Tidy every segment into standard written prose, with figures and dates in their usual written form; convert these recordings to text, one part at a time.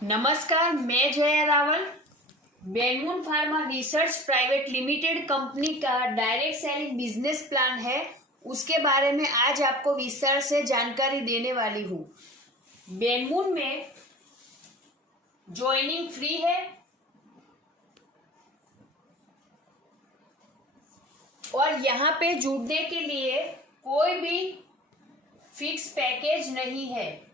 नमस्कार, मैं Jaya Rawal. Benmoon pharma research private limited company का डायरेक्ट सेलिंग बिजनेस प्लान है, उसके बारे में आज आपको विस्तार से जानकारी देने वाली हूँ। बेनमून में ज्वाइनिंग फ्री है और यहाँ पे जुड़ने के लिए कोई भी फिक्स पैकेज नहीं है।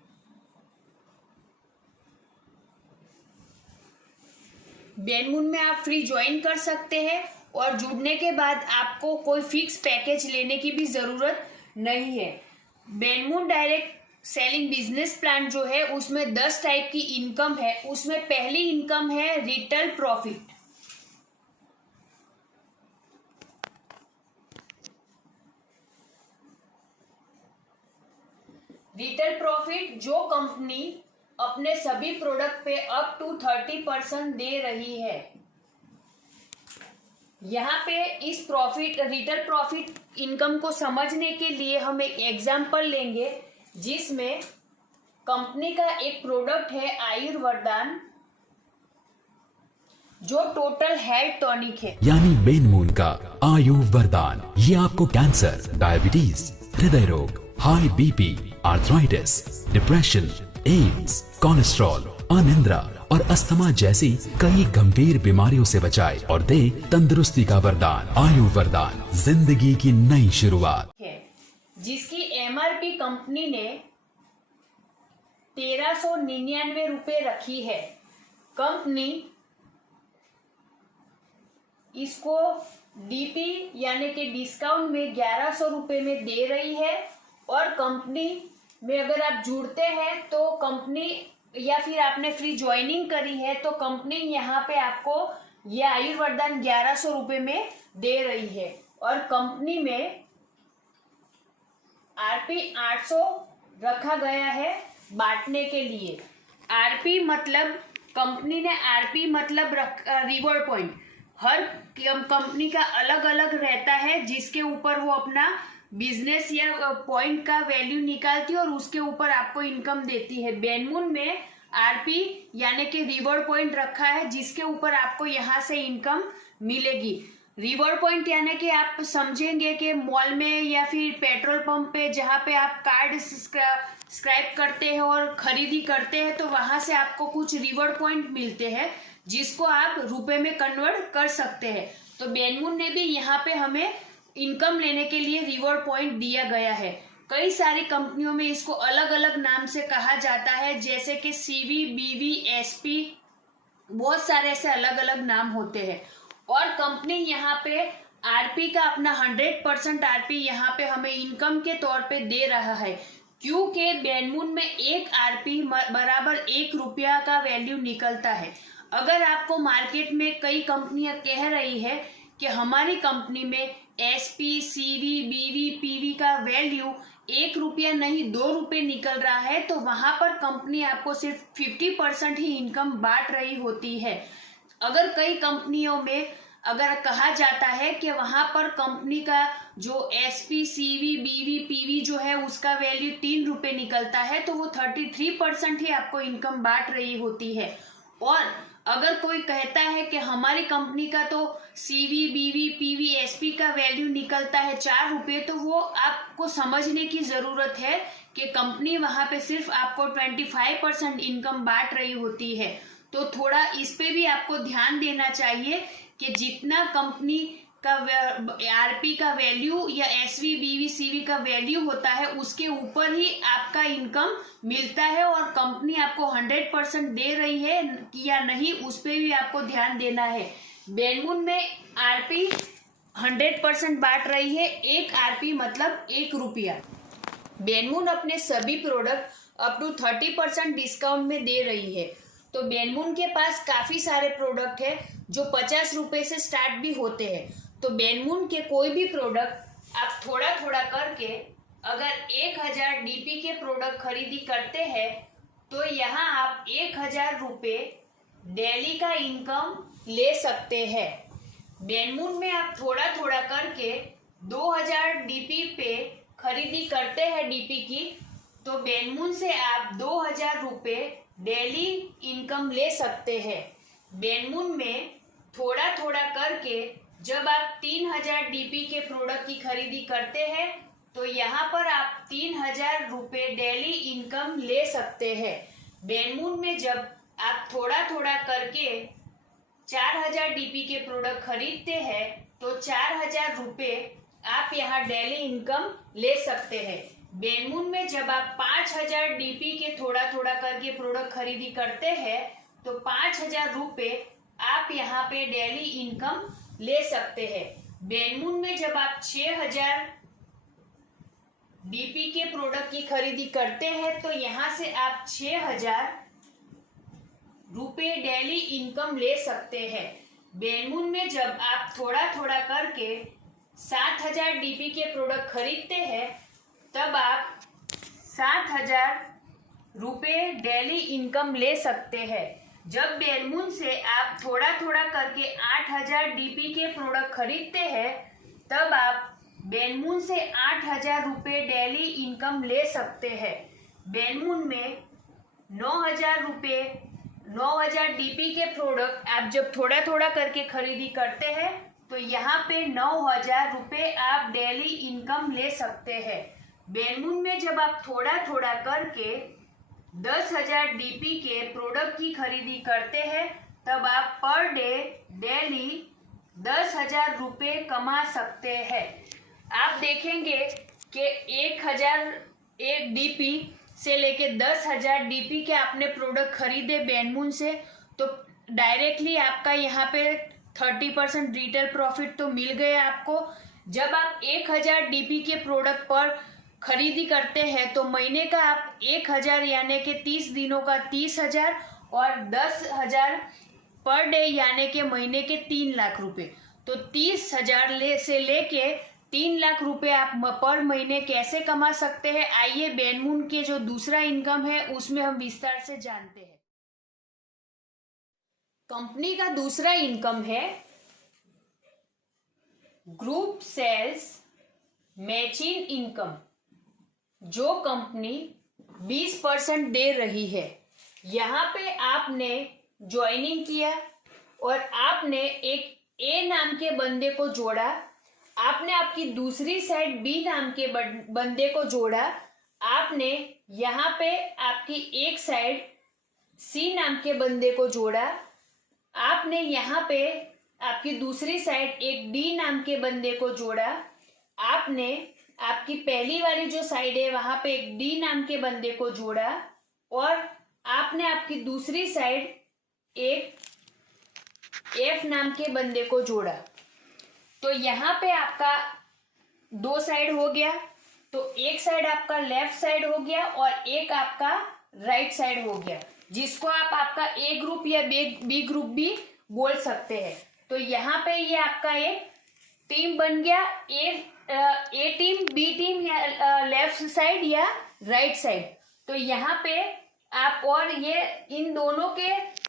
बेनमून में आप फ्री ज्वाइन कर सकते हैं और जुड़ने के बाद आपको कोई फिक्स पैकेज लेने की भी ज़रूरत नहीं है। बेनमून डायरेक्ट सेलिंग बिजनेस प्लान जो है उसमें 10 टाइप की इनकम है। उसमें पहली इनकम है रिटेल प्रॉफिट। रिटेल प्रॉफिट जो कंपनी अपने सभी प्रोडक्ट पे अप टू 30% दे रही है। यहाँ पे इस रिटेल प्रॉफिट इनकम को समझने के लिए हम एक एग्जाम्पल लेंगे, जिसमें कंपनी का एक प्रोडक्ट है आयुर्वरदान, जो टोटल हेल्थ टॉनिक है, यानी बेनमून का आयुर्वरदान। ये आपको कैंसर, डायबिटीज, हृदय रोग, high BP, arthritis, depression, AIDS, cholesterol, अनिद्रा और अस्थमा जैसी कई गंभीर बीमारियों से बचाए और दे तंदुरुस्ती का वरदान। आयुर्वरदान, जिंदगी की नई शुरुआत है, जिसकी एमआरपी कंपनी ने 1399 रुपए रखी है। कंपनी इसको डीपी यानी कि डिस्काउंट में 1100 रुपए में दे रही है। और कंपनी में अगर आप जुड़ते हैं तो कंपनी, या फिर आपने फ्री ज्वाइनिंग करी है तो कंपनी यहाँ पे आपको ये आयुर्वरदान 1100 रुपए में दे रही है। और कंपनी में आरपी 800 रखा गया है बांटने के लिए। आरपी मतलब कंपनी ने आरपी मतलब रिवॉर्ड पॉइंट। हर कंपनी का अलग अलग रहता है, जिसके ऊपर वो अपना बिजनेस या पॉइंट का वैल्यू निकालती है और उसके ऊपर आपको इनकम देती है। बेनमून में आरपी यानी कि रिवॉर्ड पॉइंट रखा है, जिसके ऊपर आपको यहाँ से इनकम मिलेगी। रिवॉर्ड पॉइंट यानी कि आप समझेंगे कि मॉल में या फिर पेट्रोल पंप पे जहाँ पे आप कार्ड स्क्रैप करते हैं और खरीदी करते हैं, तो वहां से आपको कुछ रिवॉर्ड पॉइंट मिलते हैं, जिसको आप रुपए में कन्वर्ट कर सकते हैं। तो बेनमून ने भी यहाँ पे हमें इनकम लेने के लिए रिवॉर्ड पॉइंट दिया गया है। कई सारी कंपनियों में इसको अलग अलग नाम से कहा जाता है, जैसे कि सीवी, बीवी, एसपी, बहुत सारे ऐसे अलग अलग नाम होते हैं। और कंपनी यहाँ पे आरपी का अपना 100% आरपी यहाँ पे हमें इनकम के तौर पे दे रहा है, क्योंकि बेनमून में एक आरपी बराबर 1 रुपया का वैल्यू निकलता है। अगर आपको मार्केट में कई कंपनियां कह रही है कि हमारी कंपनी में एसपी, सीवी, बीवी, पीवी का वैल्यू 1 रुपया नहीं 2 रुपये निकल रहा है, तो वहां पर कंपनी आपको सिर्फ 50% ही इनकम बांट रही होती है। अगर कई कंपनियों में अगर कहा जाता है कि वहां पर कंपनी का जो एसपी, सीवी, बीवी, पीवी जो है उसका वैल्यू 3 रुपये निकलता है, तो वो 33% ही आपको इनकम बांट रही होती है। और अगर कोई कहता है कि हमारी कंपनी का तो सीवी, बीवी, पीवी, एसपी का वैल्यू निकलता है 4 रुपये, तो वो आपको समझने की जरूरत है कि कंपनी वहां पे सिर्फ आपको 25% इनकम बांट रही होती है। तो थोड़ा इस पे भी आपको ध्यान देना चाहिए कि जितना कंपनी का आरपी का वैल्यू या एसवी, बीवी, सीवी का वैल्यू होता है, उसके ऊपर ही आपका इनकम मिलता है। और कंपनी आपको 100% दे रही है या नहीं, उस पर भी आपको ध्यान देना है। बेनमून में आरपी 100% बांट रही है। एक आरपी मतलब 1 रुपया। बेनमून अपने सभी प्रोडक्ट अप टू 30% डिस्काउंट में दे रही है। तो बेनमून के पास काफी सारे प्रोडक्ट है जो 50 रुपए से स्टार्ट भी होते हैं। तो बेनमून के कोई भी प्रोडक्ट आप थोड़ा थोड़ा करके अगर 1000 डीपी के प्रोडक्ट खरीदी करते हैं, तो यहाँ आप 1000 रुपये डेली का इनकम ले सकते हैं। बेनमून में आप थोड़ा थोड़ा करके 2000 डीपी पे खरीदी करते हैं डीपी की, तो बेनमून से आप 2000 रुपये डेली इनकम ले सकते हैं। बेनमून में थोड़ा थोड़ा करके जब आप 3000 डीपी के प्रोडक्ट की खरीदी करते हैं तो यहाँ पर आप 3000 रुपये डेली इनकम ले सकते हैं। बेनमून में जब आप थोड़ा थोड़ा करके 4000 डीपी के प्रोडक्ट खरीदते हैं तो 4000 रुपये आप यहाँ डेली इनकम ले सकते हैं। बेनमून में जब आप 5000 डीपी के थोड़ा थोड़ा करके प्रोडक्ट खरीदी करते हैं तो 5000 रुपये आप यहाँ पे डेली इनकम ले सकते हैं। बेनमून में जब आप 6000 डीपी के प्रोडक्ट की खरीदी करते हैं तो यहाँ से आप 6000 रुपये डेली इनकम ले सकते हैं। बेनमून में जब आप थोड़ा थोड़ा करके 7000 डीपी के प्रोडक्ट खरीदते हैं तब आप 7000 रुपये डेली इनकम ले सकते हैं। जब बेनमून से आप थोड़ा थोड़ा करके 8000 डीपी के प्रोडक्ट खरीदते हैं तब आप बेनमून से 8000 रुपये डेली इनकम ले सकते हैं। बेनमून में 9000 रुपये 9000 डीपी के प्रोडक्ट आप जब थोड़ा थोड़ा करके खरीदी करते हैं तो यहाँ पे 9000 रुपये आप डेली इनकम ले सकते हैं। बेनमून में जब आप थोड़ा थोड़ा करके 10,000 डीपी के प्रोडक्ट की खरीदी करते हैं तब आप पर डे डेली 10,000 रुपये कमा सकते हैं। आप देखेंगे कि 1,001 डीपी से लेके 10,000 डीपी के आपने प्रोडक्ट खरीदे बेनमून से तो डायरेक्टली आपका यहाँ पे 30% रिटेल प्रॉफिट तो मिल गया आपको। जब आप 1,000 डीपी के प्रोडक्ट पर खरीदी करते हैं तो महीने का आप 1,000 यानी कि 30 दिनों का 30,000 और 10,000 पर डे यानी कि महीने के 3 लाख रुपए। तो 30,000 से लेके 3 लाख रुपए आप पर महीने कैसे कमा सकते हैं, आइए बेनमून के जो दूसरा इनकम है उसमें हम विस्तार से जानते हैं। कंपनी का दूसरा इनकम है ग्रुप सेल्स मैचिंग इनकम, जो कंपनी 20% दे रही है। यहाँ पे आपने ज्वाइनिंग किया और आपने एक ए नाम के बंदे को जोड़ा, आपने आपकी दूसरी साइड बी नाम के बंदे को जोड़ा, आपने यहाँ पे आपकी एक साइड सी नाम के बंदे को जोड़ा, आपने यहाँ पे आपकी दूसरी साइड एक डी नाम के बंदे को जोड़ा, आपने आपकी पहली वाली जो साइड है वहां पे एक डी नाम के बंदे को जोड़ा और आपने आपकी दूसरी साइड एक एफ नाम के बंदे को जोड़ा। तो यहाँ पे आपका 2 साइड हो गया। तो एक साइड आपका लेफ्ट साइड हो गया और एक आपका राइट साइड हो गया, जिसको आप आपका ए ग्रुप या बी ग्रुप भी बोल सकते हैं। तो यहाँ पे ये आपका एक टीम बन गया, ए टीम, बी टीम या लेफ्ट साइड या राइट साइड। तो यहाँ पे आप और ये इन दोनों के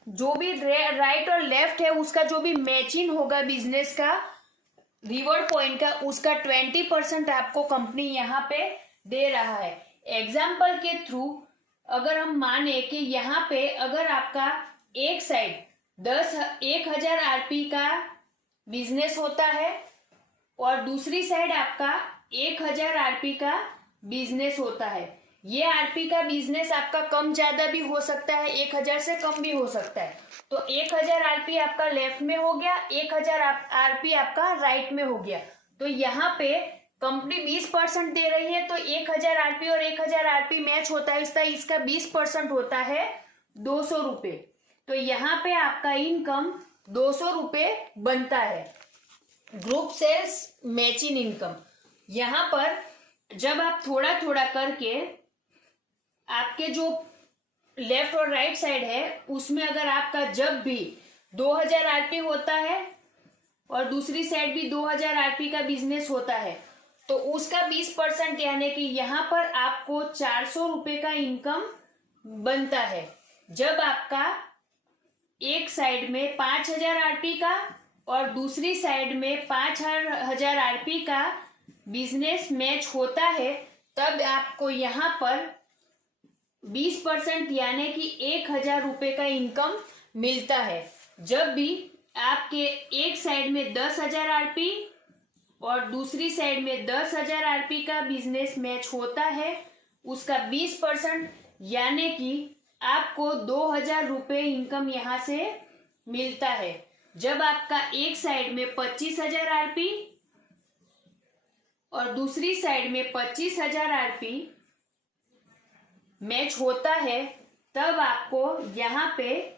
जो भी राइट और लेफ्ट है उसका जो भी मैचिंग होगा बिजनेस का रिवॉर्ड पॉइंट का, उसका 20% आपको कंपनी यहाँ पे दे रहा है। एग्जाम्पल के थ्रू अगर हम माने कि यहाँ पे अगर आपका एक साइड 10,000 आरपी का बिजनेस होता है और दूसरी साइड आपका 1,000 आरपी का बिजनेस होता है। ये आरपी का बिजनेस आपका कम ज्यादा भी हो सकता है, 1,000 से कम भी हो सकता है। तो 1,000 आरपी आपका लेफ्ट में हो गया, 1,000 आरपी आपका राइट में हो गया। तो यहाँ पे कंपनी 20% दे रही है तो 1,000 आरपी और 1,000 आरपी मैच होता है, इसका 20% होता है 200 रुपये। तो यहाँ पे आपका इनकम 200 रुपये बनता है। ग्रुप सेल्स मैचिंग इनकम, यहाँ पर जब आप थोड़ा थोड़ा करके आपके जो लेफ्ट और राइट साइड है उसमें अगर आपका जब भी 2,000 आरपी होता है और दूसरी साइड भी 2,000 आरपी का बिजनेस होता है तो उसका 20% यानी कि यहाँ पर आपको 400 रुपये का इनकम बनता है। जब आपका एक साइड में 5,000 आरपी का और दूसरी साइड में 5,000 आरपी का बिजनेस मैच होता है तब आपको यहाँ पर 20% यानी कि 1,000 रुपए का इनकम मिलता है। जब भी आपके एक साइड में 10,000 आरपी और दूसरी साइड में 10,000 आरपी का बिजनेस मैच होता है, उसका 20% यानी कि आपको 2,000 रुपए इनकम यहाँ से मिलता है। जब आपका एक साइड में 25,000 आरपी और दूसरी साइड में 25,000 आरपी मैच होता है, तब आपको यहाँ पे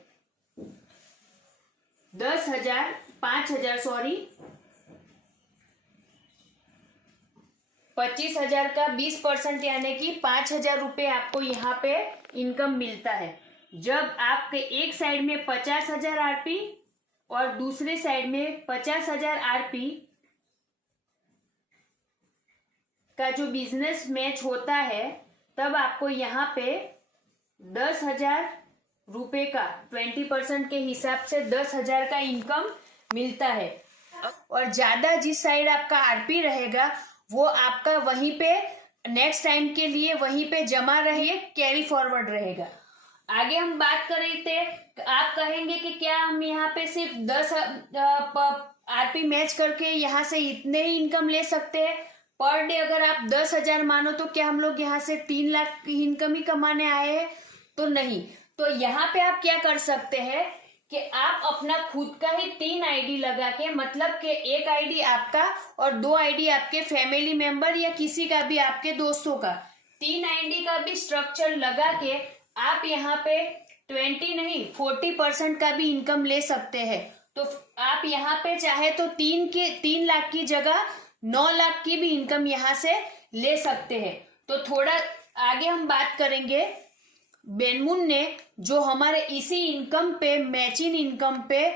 25,000 का 20% यानी कि 5,000 रुपये आपको यहाँ पे इनकम मिलता है। जब आपके एक साइड में 50,000 आरपी और दूसरे साइड में 50,000 आरपी का जो बिजनेस मैच होता है, तब आपको यहाँ पे 10,000 रुपये का 20% के हिसाब से 10,000 का इनकम मिलता है। और ज्यादा जिस साइड आपका आरपी रहेगा वो आपका वहीं पे नेक्स्ट टाइम के लिए वहीं पे जमा रहे, कैरी फॉरवर्ड रहेगा। आगे हम बात कर रहे थे, आप कहेंगे कि क्या हम यहाँ पे सिर्फ 10 आरपी मैच करके यहाँ से इतने ही इनकम ले सकते हैं पर डे? अगर आप 10,000 मानो तो क्या हम लोग यहाँ से 3 लाख की इनकम ही कमाने आए हैं? तो नहीं। तो यहाँ पे आप क्या कर सकते हैं कि आप अपना खुद का ही 3 आईडी लगा के, मतलब कि एक आईडी आपका और 2 आईडी आपके फैमिली मेंबर या किसी का भी आपके दोस्तों का, 3 आईडी का भी स्ट्रक्चर लगा के आप यहाँ पे 20 नहीं 40% का भी इनकम ले सकते हैं। तो आप यहाँ पे चाहे तो 3 लाख की जगह 9 लाख की भी इनकम यहाँ से ले सकते हैं। तो थोड़ा आगे हम बात करेंगे। बेनमुन ने जो हमारे इसी इनकम पे, मैचिंग इनकम पे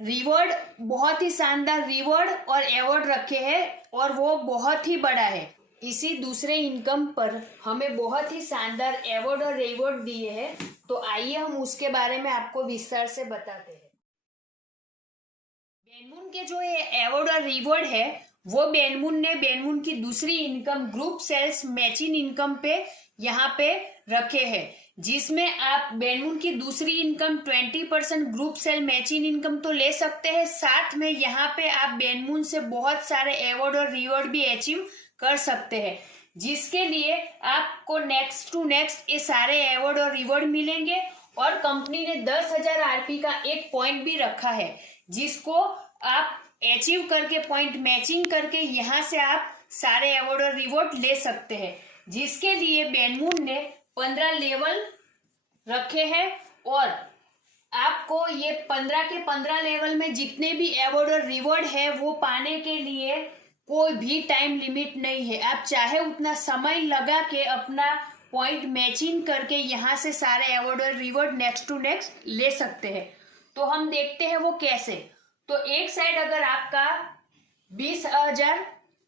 रिवॉर्ड, बहुत ही शानदार रिवॉर्ड और अवार्ड रखे हैं और वो बहुत ही बड़ा है। इसी दूसरे इनकम पर हमें बहुत ही शानदार अवार्ड और रिवॉर्ड दिए हैं। तो आइए हम उसके बारे में आपको विस्तार से बताते हैं। बेनमुन के जो ये अवार्ड और रिवॉर्ड है वो बेनमुन की दूसरी income group sales matching income पे यहाँ पे रखे हैं, जिसमें आप बेनमुन की दूसरी income 20% group sale matching income तो ले सकते हैं, साथ में यहाँ पे आप बेनमुन से बहुत सारे अवार्ड और रिवॉर्ड भी अचीव कर सकते हैं, जिसके लिए आपको नेक्स्ट टू नेक्स्ट ये सारे अवार्ड और रिवॉर्ड मिलेंगे। और कंपनी ने 10,000 आरपी का एक पॉइंट भी रखा है, जिसको आप अचीव करके, पॉइंट मैचिंग करके यहाँ से आप सारे अवार्ड और रिवॉर्ड ले सकते हैं, जिसके लिए बेनमुन ने 15 लेवल रखे हैं। और आपको ये 15 के 15 लेवल में जितने भी अवार्ड और रिवॉर्ड है वो पाने के लिए कोई भी टाइम लिमिट नहीं है। आप चाहे उतना समय लगा के अपना पॉइंट मैचिंग करके यहाँ से सारे अवार्ड और रिवॉर्ड नेक्स्ट टू नेक्स्ट ले सकते हैं। तो हम देखते हैं वो कैसे। तो एक साइड अगर आपका 20,000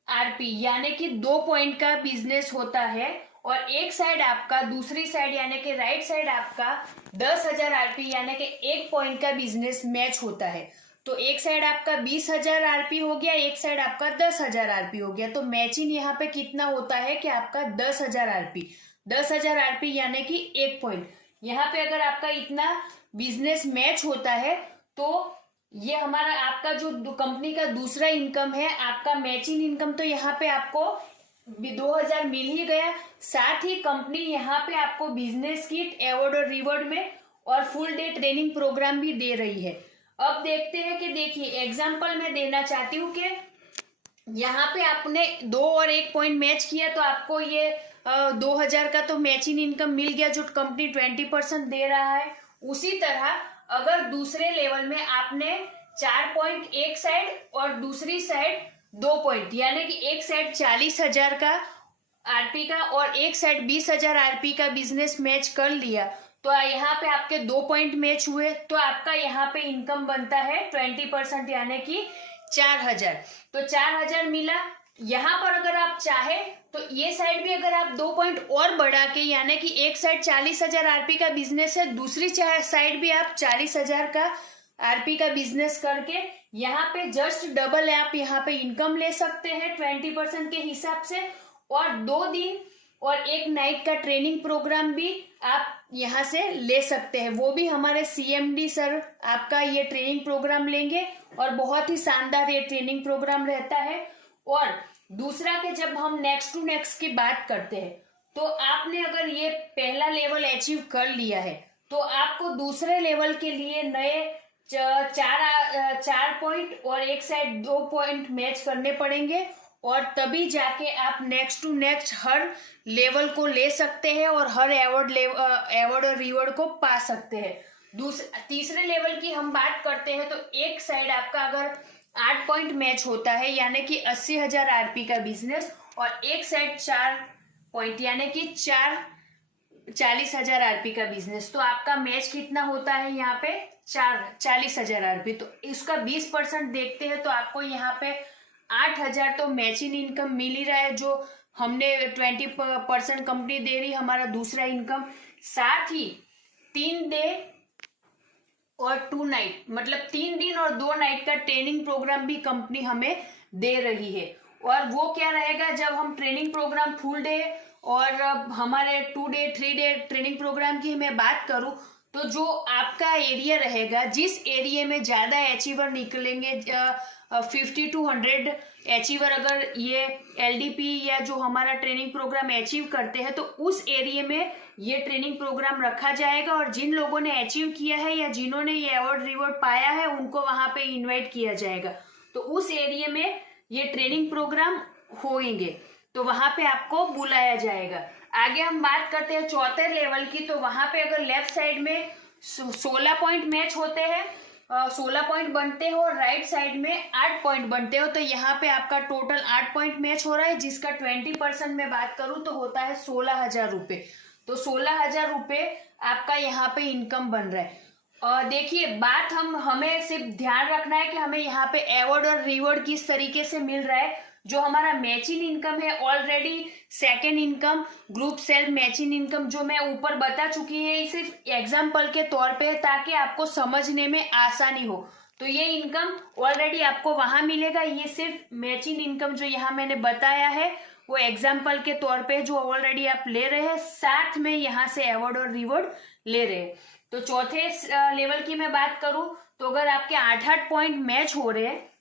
आरपी यानी कि 2 पॉइंट का बिजनेस होता है और एक साइड आपका, दूसरी साइड यानी कि राइट साइड आपका 10,000 आरपी यानी कि 1 पॉइंट का बिजनेस मैच होता है। तो एक साइड आपका 20,000 आरपी हो गया, एक साइड आपका 10,000 आरपी हो गया। तो मैचिंग यहाँ पे कितना होता है कि आपका 10,000 आरपी, 10,000 आरपी यानी कि 1 पॉइंट। यहाँ पे अगर आपका इतना बिजनेस मैच होता है तो ये हमारा आपका जो कंपनी का दूसरा इनकम है, आपका मैचिंग इनकम, तो यहाँ पे आपको 2,000 मिल ही गया। साथ ही कंपनी यहाँ पे आपको बिजनेस किट, अवार्ड और रिवॉर्ड में और फुल डे ट्रेनिंग प्रोग्राम भी दे रही है। अब देखते हैं कि देखिए एग्जांपल मैं देना चाहती हूँ कि यहाँ पे आपने 2 और 1 पॉइंट मैच किया तो आपको ये 2,000 का तो मैचिंग इनकम मिल गया जो कंपनी 20% दे रहा है। उसी तरह अगर दूसरे लेवल में आपने 4 पॉइंट एक साइड और दूसरी साइड 2 पॉइंट, यानी कि एक साइड 40,000 का आरपी का और एक साइड 20,000 आरपी का बिजनेस मैच कर लिया, तो यहाँ पे आपके 2 पॉइंट मैच हुए तो आपका यहाँ पे इनकम बनता है 20% यानी कि 4,000। तो 4,000 मिला। यहाँ पर अगर आप चाहे तो ये साइड भी अगर आप 2 पॉइंट और बढ़ा के, यानी कि एक साइड 40,000 आरपी का बिजनेस है, दूसरी साइड भी आप 40,000 का आरपी का बिजनेस करके यहाँ पे जस्ट डबल आप यहाँ पे इनकम ले सकते हैं 20% के हिसाब से। और 2 दिन और एक नाइट का ट्रेनिंग प्रोग्राम भी आप यहाँ से ले सकते हैं। वो भी हमारे CMD सर आपका ये ट्रेनिंग प्रोग्राम लेंगे और बहुत ही शानदार ये ट्रेनिंग प्रोग्राम रहता है। और दूसरा कि जब हम नेक्स्ट टू नेक्स्ट की बात करते हैं तो आपने अगर ये पहला लेवल अचीव कर लिया है तो आपको दूसरे लेवल के लिए नए 4 पॉइंट और एक साइड 2 पॉइंट मैच करने पड़ेंगे और तभी जाके आप नेक्स्ट टू नेक्स्ट हर लेवल को ले सकते हैं और हर अवार्ड और रिवॉर्ड को पा सकते हैं। तीसरे लेवल की हम बात करते हैं तो एक साइड आपका अगर 8 पॉइंट मैच होता है यानी कि 80,000 RP का बिजनेस और एक साइड 4 पॉइंट यानी कि 40,000 RP का बिजनेस, तो आपका मैच कितना होता है यहाँ पे 40,000 RP। तो इसका 20% देखते हैं तो आपको यहाँ पे 8,000 तो मैचिंग इनकम मिल ही रहा है, जो हमने 20% कंपनी दे रही हमारा दूसरा इनकम। साथ ही 3 डे और 2 नाइट मतलब 3 दिन और 2 नाइट का ट्रेनिंग प्रोग्राम भी कंपनी हमें दे रही है। और वो क्या रहेगा, जब हम ट्रेनिंग प्रोग्राम फुल डे और हमारे 2 डे 3 डे ट्रेनिंग प्रोग्राम की मैं बात करूं तो जो आपका एरिया रहेगा, जिस एरिया में ज्यादा अचीवर निकलेंगे 50 to 100 अचीवर अगर ये LDP या जो हमारा ट्रेनिंग प्रोग्राम अचीव करते हैं तो उस एरिया में ये ट्रेनिंग प्रोग्राम रखा जाएगा और जिन लोगों ने अचीव किया है या जिन्होंने ये अवार्ड रिवॉर्ड पाया है उनको वहां पे इनवाइट किया जाएगा। तो उस एरिया में ये ट्रेनिंग प्रोग्राम होंगे तो वहां पे आपको बुलाया जाएगा। आगे हम बात करते हैं चौथे लेवल की, तो वहां पे अगर लेफ्ट साइड में 16 पॉइंट मैच होते हैं 16 पॉइंट बनते हो और राइट साइड में 8 पॉइंट बनते हो तो यहाँ पे आपका टोटल 8 पॉइंट मैच हो रहा है, जिसका 20% में बात करूं तो होता है 16,000 रुपए। तो 16,000 रुपए आपका यहाँ पे इनकम बन रहा है। देखिए बात हमें सिर्फ ध्यान रखना है कि हमें यहाँ पे अवार्ड और रिवॉर्ड किस तरीके से मिल रहा है। जो हमारा मैचिंग इनकम है already second income group self matching income जो मैं ऊपर बता चुकी है, सिर्फ एग्जाम्पल के तौर पे ताकि आपको समझने में आसानी हो। तो ये इनकम ऑलरेडी आपको वहां मिलेगा, ये सिर्फ मैचिंग इनकम जो यहाँ मैंने बताया है वो एग्जाम्पल के तौर पे जो ऑलरेडी आप ले रहे हैं, साथ में यहाँ से अवार्ड और रिवॉर्ड ले रहे हैं। तो चौथे लेवल की मैं बात करूं तो अगर आपके 8-8 पॉइंट मैच हो रहे हैं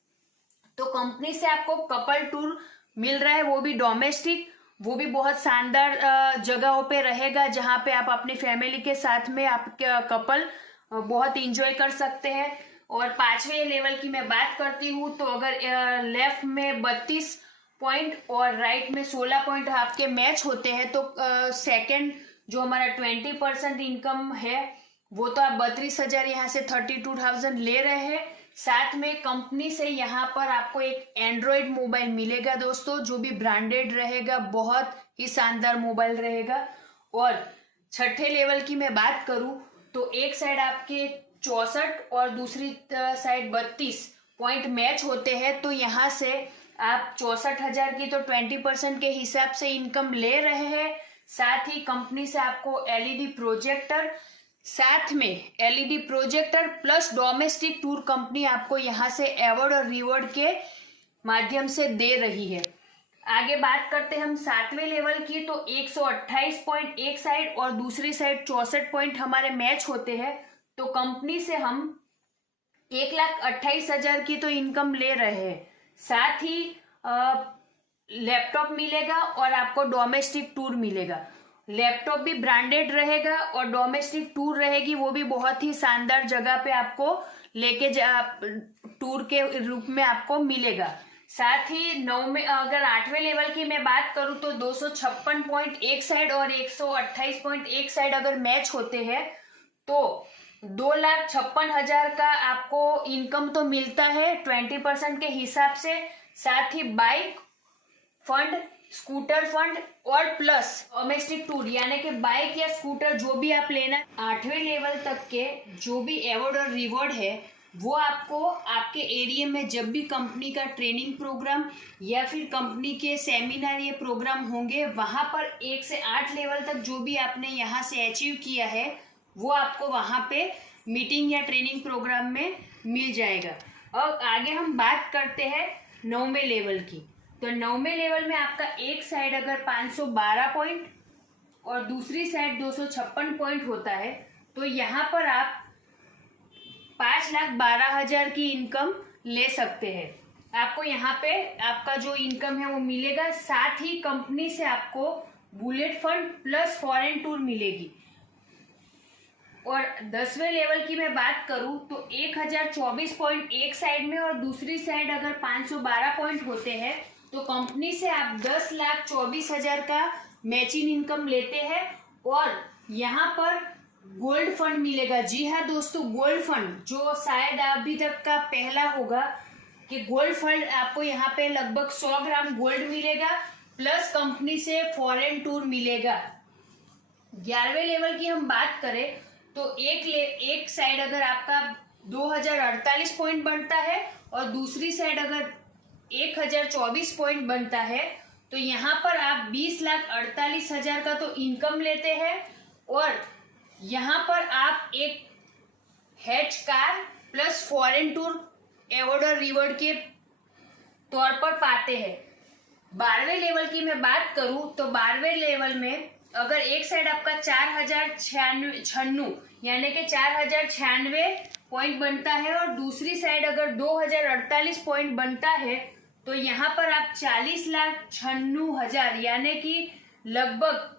तो कंपनी से आपको कपल टूर मिल रहा है, वो भी डोमेस्टिक, वो भी बहुत शानदार जगहों पे रहेगा जहां पे आप अपनी फैमिली के साथ में आप कपल बहुत इंजॉय कर सकते हैं। और 5वें लेवल की मैं बात करती हूँ तो अगर लेफ्ट में 32 पॉइंट और राइट में 16 पॉइंट आपके मैच होते हैं तो सेकंड जो हमारा 20% इनकम है वो तो आप 32,000 यहाँ से 32,000 ले रहे हैं। साथ में कंपनी से यहाँ पर आपको एक एंड्रॉइड मोबाइल मिलेगा दोस्तों, जो भी ब्रांडेड रहेगा, बहुत ही शानदार मोबाइल रहेगा। और छठे लेवल की मैं बात करूं तो एक साइड आपके 64 और दूसरी साइड 32 पॉइंट मैच होते हैं तो यहाँ से आप 64,000 की तो 20% के हिसाब से इनकम ले रहे हैं। साथ ही कंपनी से आपको LED प्रोजेक्टर, साथ में LED projector plus domestic tour company आपको यहाँ से अवार्ड और रिवॉर्ड के माध्यम से दे रही है। आगे बात करते हैं हम 7वें लेवल की, तो 128 पॉइंट एक साइड और दूसरी साइड 64 पॉइंट हमारे मैच होते हैं तो कंपनी से हम 1,28,000 की तो इनकम ले रहे हैं। साथ ही लैपटॉप मिलेगा और आपको डोमेस्टिक टूर मिलेगा। लैपटॉप भी ब्रांडेड रहेगा और डोमेस्टिक टूर रहेगी, वो भी बहुत ही शानदार जगह पे आपको लेके टूर के रूप में आपको मिलेगा। साथ ही 8वें लेवल की मैं बात करूं तो 256 पॉइंट एक साइड और 128 पॉइंट एक साइड अगर मैच होते हैं तो 2,56,000 का आपको इनकम तो मिलता है 20% के हिसाब से। साथ ही बाइक फंड, स्कूटर फंड और प्लस डोमेस्टिक टूर यानी कि बाइक या स्कूटर जो भी आप लेना, 8वें लेवल तक के जो भी अवार्ड और रिवॉर्ड है वो आपको आपके एरिया में जब भी कंपनी का ट्रेनिंग प्रोग्राम या फिर कंपनी के सेमिनार या प्रोग्राम होंगे वहां पर 1 से 8 लेवल तक जो भी आपने यहाँ से अचीव किया है वो आपको वहां पे मीटिंग या ट्रेनिंग प्रोग्राम में मिल जाएगा। और आगे हम बात करते हैं 9वें लेवल की। तो 9वें लेवल में आपका एक साइड अगर 512 पॉइंट और दूसरी साइड 256 पॉइंट होता है तो यहाँ पर आप 5,12,000 की इनकम ले सकते हैं। आपको यहाँ पे आपका जो इनकम है वो मिलेगा, साथ ही कंपनी से आपको bullet fund plus foreign tour मिलेगी। और 10वें लेवल की मैं बात करूं तो 1024 पॉइंट एक साइड में और दूसरी साइड अगर 512 पॉइंट होते हैं तो कंपनी से आप 10,24,000 का मैचिंग इनकम लेते हैं और यहाँ पर गोल्ड फंड मिलेगा। जी हाँ दोस्तों, गोल्ड फंड जो शायद अभी तक का पहला होगा कि गोल्ड फंड आपको यहाँ पे लगभग 100 ग्राम गोल्ड मिलेगा प्लस कंपनी से फॉरेन टूर मिलेगा। 11वें लेवल की हम बात करें तो एक साइड अगर आपका 2048 पॉइंट बनता है और दूसरी साइड अगर 1024 पॉइंट बनता है तो यहाँ पर आप 20,48,000 का तो इनकम लेते हैं और यहाँ पर आप एक hatch car plus foreign tour award और रिवॉर्ड के तौर पर पाते हैं। 12वें लेवल की मैं बात करूं तो 12वें लेवल में अगर एक साइड आपका 4,096 यानी कि 4,096 पॉइंट बनता है और दूसरी साइड अगर 2,048 पॉइंट बनता है तो यहाँ पर आप 40,96,000 यानी कि लगभग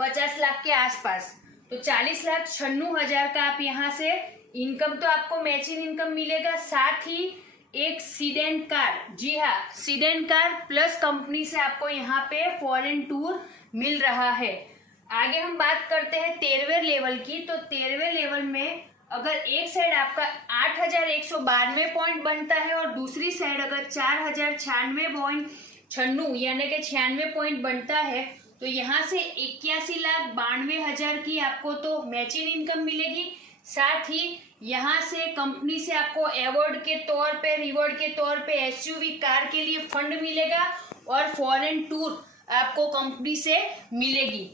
50 लाख के आसपास, तो 40,96,000 का आप यहाँ से इनकम तो आपको मैचिंग इनकम मिलेगा, साथ ही एक सीडेन कार, जी हाँ सीडेन कार प्लस कंपनी से आपको यहाँ पे फॉरेन टूर मिल रहा है। आगे हम बात करते हैं 13वें लेवल की। तो 13वें लेवल में अगर एक साइड आपका 8,192 पॉइंट बनता है और दूसरी साइड अगर 4,096 यानी कि 96 पॉइंट बनता है तो यहाँ से 81,92,000 की आपको तो मैचिंग इनकम मिलेगी, साथ ही यहाँ से कंपनी से आपको अवार्ड के तौर पे, रिवॉर्ड के तौर पे एसयूवी कार के लिए फंड मिलेगा और फॉरेन टूर आपको कंपनी से मिलेगी।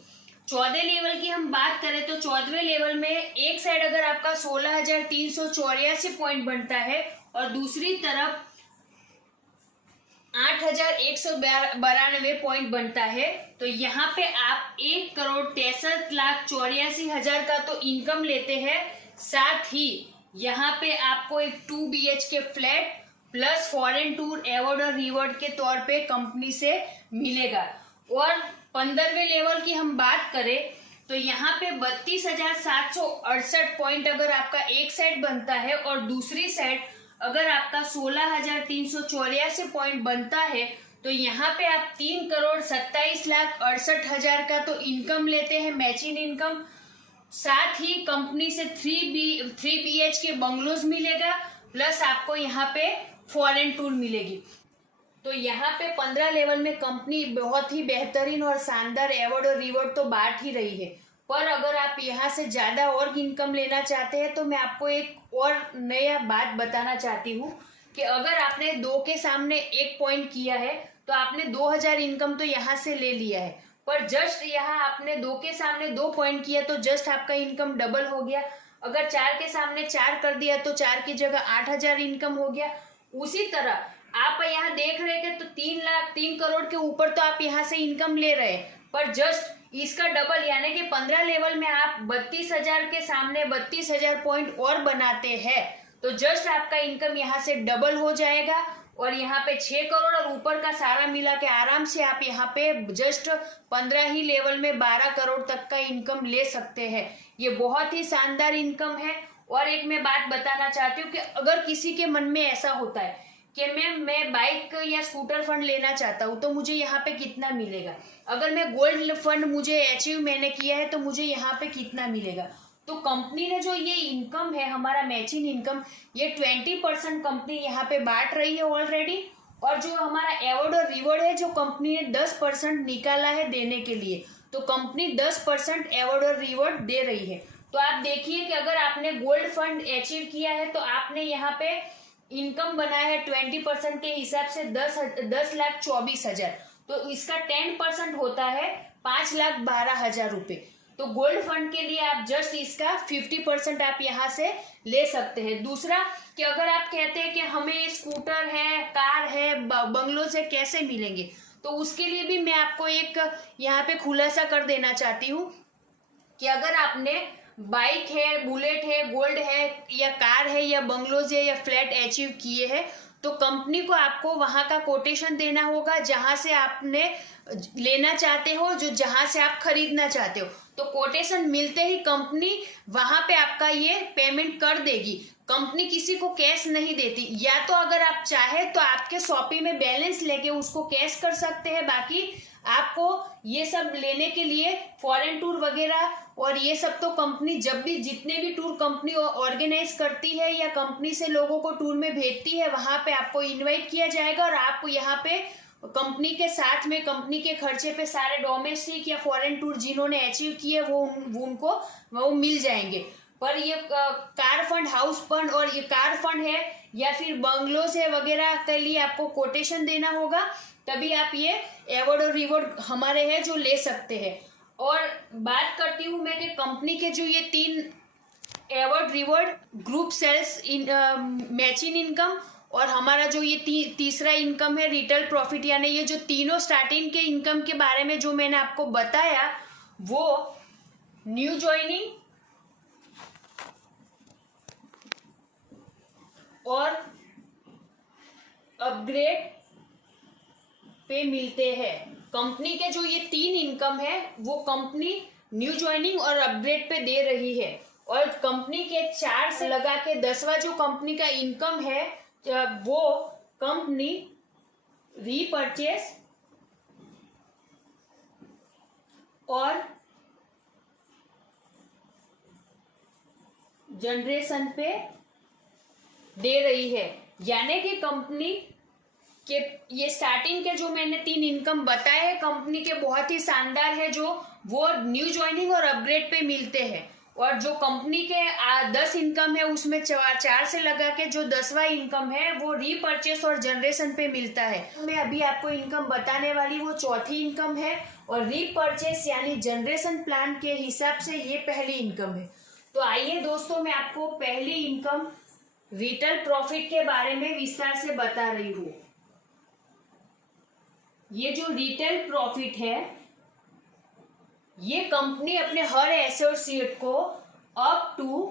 14 लेवल की हम बात करें तो 14वें लेवल में एक साइड अगर आपका 16,384 पॉइंट बनता है और दूसरी तरफ 8,192 पॉइंट बनता है तो यहाँ पे आप 1,63,84,000 का तो इनकम लेते हैं, साथ ही यहाँ पे आपको एक 2 BHK flat plus foreign tour award और रिवॉर्ड के तौर पे कंपनी से मिलेगा। और 15वें लेवल की हम बात करें तो यहाँ पे 32,768 पॉइंट अगर आपका एक साइड बनता है और दूसरी साइड अगर आपका 16,384 पॉइंट बनता है तो यहाँ पे आप 3,27,68,000 का तो इनकम लेते हैं मैचिंग इनकम, साथ ही कंपनी से 3 BHK बंगलोज मिलेगा प्लस आपको यहाँ पे फॉरेन टूर मिलेगी। तो यहाँ पे 15 लेवल में कंपनी बहुत ही बेहतरीन और शानदार अवार्ड और रिवॉर्ड तो बांट ही रही है, पर अगर आप यहाँ से ज्यादा और इनकम लेना चाहते हैं तो मैं आपको एक और नया बात बताना चाहती हूँ कि अगर आपने 2 के सामने 1 पॉइंट किया है तो आपने 2,000 इनकम तो यहाँ से ले लिया है, पर जस्ट यहाँ आपने 2 के सामने 2 पॉइंट किया तो जस्ट आपका इनकम डबल हो गया। अगर 4 के सामने 4 कर दिया तो 4 की जगह 8,000 इनकम हो गया। उसी तरह आप यहाँ देख रहे हैं तो 3 करोड़ के ऊपर तो आप यहाँ से इनकम ले रहे हैं, पर जस्ट इसका डबल यानी कि 15 लेवल में आप 32,000 के सामने 32,000 पॉइंट और बनाते हैं तो जस्ट आपका इनकम यहाँ से डबल हो जाएगा और यहाँ पे 6 करोड़ और ऊपर का सारा मिला के आराम से आप यहाँ पे जस्ट 15 ही लेवल में 12 करोड़ तक का इनकम ले सकते हैं। ये बहुत ही शानदार इनकम है। और एक मैं बात बताना चाहती हूँ कि अगर किसी के मन में ऐसा होता है कि मैं बाइक या स्कूटर फंड लेना चाहता हूँ तो मुझे यहाँ पे कितना मिलेगा, अगर मैं गोल्ड फंड मुझे अचीव मैंने किया है तो मुझे यहाँ पे कितना मिलेगा, तो कंपनी ने जो ये इनकम है हमारा मैचिंग इनकम ये 20% कंपनी यहाँ पे बांट रही है ऑलरेडी, और जो हमारा अवार्ड और रिवॉर्ड है जो कंपनी ने 10% निकाला है देने के लिए, तो कंपनी 10% अवार्ड और रिवॉर्ड दे रही है। तो आप देखिए कि अगर आपने गोल्ड फंड अचीव किया है तो आपने यहाँ पे इनकम बनाया है 20% के हिसाब से 10,24,000, तो इसका 10% होता है 5,12,000 रुपए। तो गोल्ड फंड के लिए आप जस्ट इसका 50% आप यहाँ से ले सकते हैं। दूसरा कि अगर आप कहते हैं कि हमें स्कूटर है, कार है, बंगलो से कैसे मिलेंगे, तो उसके लिए भी मैं आपको एक यहाँ पे खुलासा कर देना चाहती हूँ कि अगर आपने बाइक है, बुलेट है, गोल्ड है या कार है या बंगलोज है या फ्लैट अचीव किए हैं, तो कंपनी को आपको वहां का कोटेशन देना होगा जहां से आपने लेना चाहते हो, जो जहां से आप खरीदना चाहते हो। तो कोटेशन मिलते ही कंपनी वहां पे आपका ये पेमेंट कर देगी। कंपनी किसी को कैश नहीं देती, या तो अगर आप चाहे तो आपके शॉपी में बैलेंस लेके उसको कैश कर सकते हैं। बाकी आपको ये सब लेने के लिए फॉरेन टूर वगैरह और ये सब तो कंपनी जब भी जितने भी टूर कंपनी ऑर्गेनाइज करती है या कंपनी से लोगों को टूर में भेजती है, वहां पे आपको इनवाइट किया जाएगा और आपको यहाँ पे कंपनी के साथ में कंपनी के खर्चे पे सारे डोमेस्टिक या फॉरेन टूर जिन्होंने अचीव किए वो मिल जाएंगे। पर ये कार फंड, हाउस फंड और ये कार फंड है या फिर बंगलोज है वगैरह के लिए आपको कोटेशन देना होगा, तभी आप ये अवार्ड और रिवॉर्ड हमारे हैं जो ले सकते हैं। और बात करती हूँ मैं कि कंपनी के जो ये 3 award reward, group sales, matching income और हमारा जो ये तीसरा इनकम है रिटेल प्रॉफिट, यानी ये जो तीनों स्टार्टिंग के इनकम के बारे में जो मैंने आपको बताया, वो न्यू ज्वाइनिंग और अपग्रेड पे मिलते हैं। कंपनी के जो ये 3 इनकम है वो कंपनी न्यू ज्वाइनिंग और अपग्रेड पे दे रही है। और कंपनी के 4 से लगा के 10वां जो कंपनी का इनकम है वो कंपनी रीपरचेस और जनरेशन पे दे रही है। यानी कि कंपनी के ये स्टार्टिंग के जो मैंने 3 इनकम बताए हैं कंपनी के बहुत ही शानदार है, जो वो न्यू ज्वाइनिंग और अपग्रेड पे मिलते हैं। और जो कंपनी के 10 इनकम है उसमें 4 से लगा के जो 10वां इनकम है वो रीपरचेस और जनरेशन पे मिलता है। मैं अभी आपको इनकम बताने वाली वो चौथी इनकम है और रीपरचेस यानी जनरेशन प्लान के हिसाब से ये पहली इनकम है। तो आइए दोस्तों, मैं आपको पहली इनकम रिटेल प्रॉफिट के बारे में विस्तार से बता रही हूँ। ये जो रिटेल प्रॉफिट है ये कंपनी अपने हर एसोसिएट को अप टू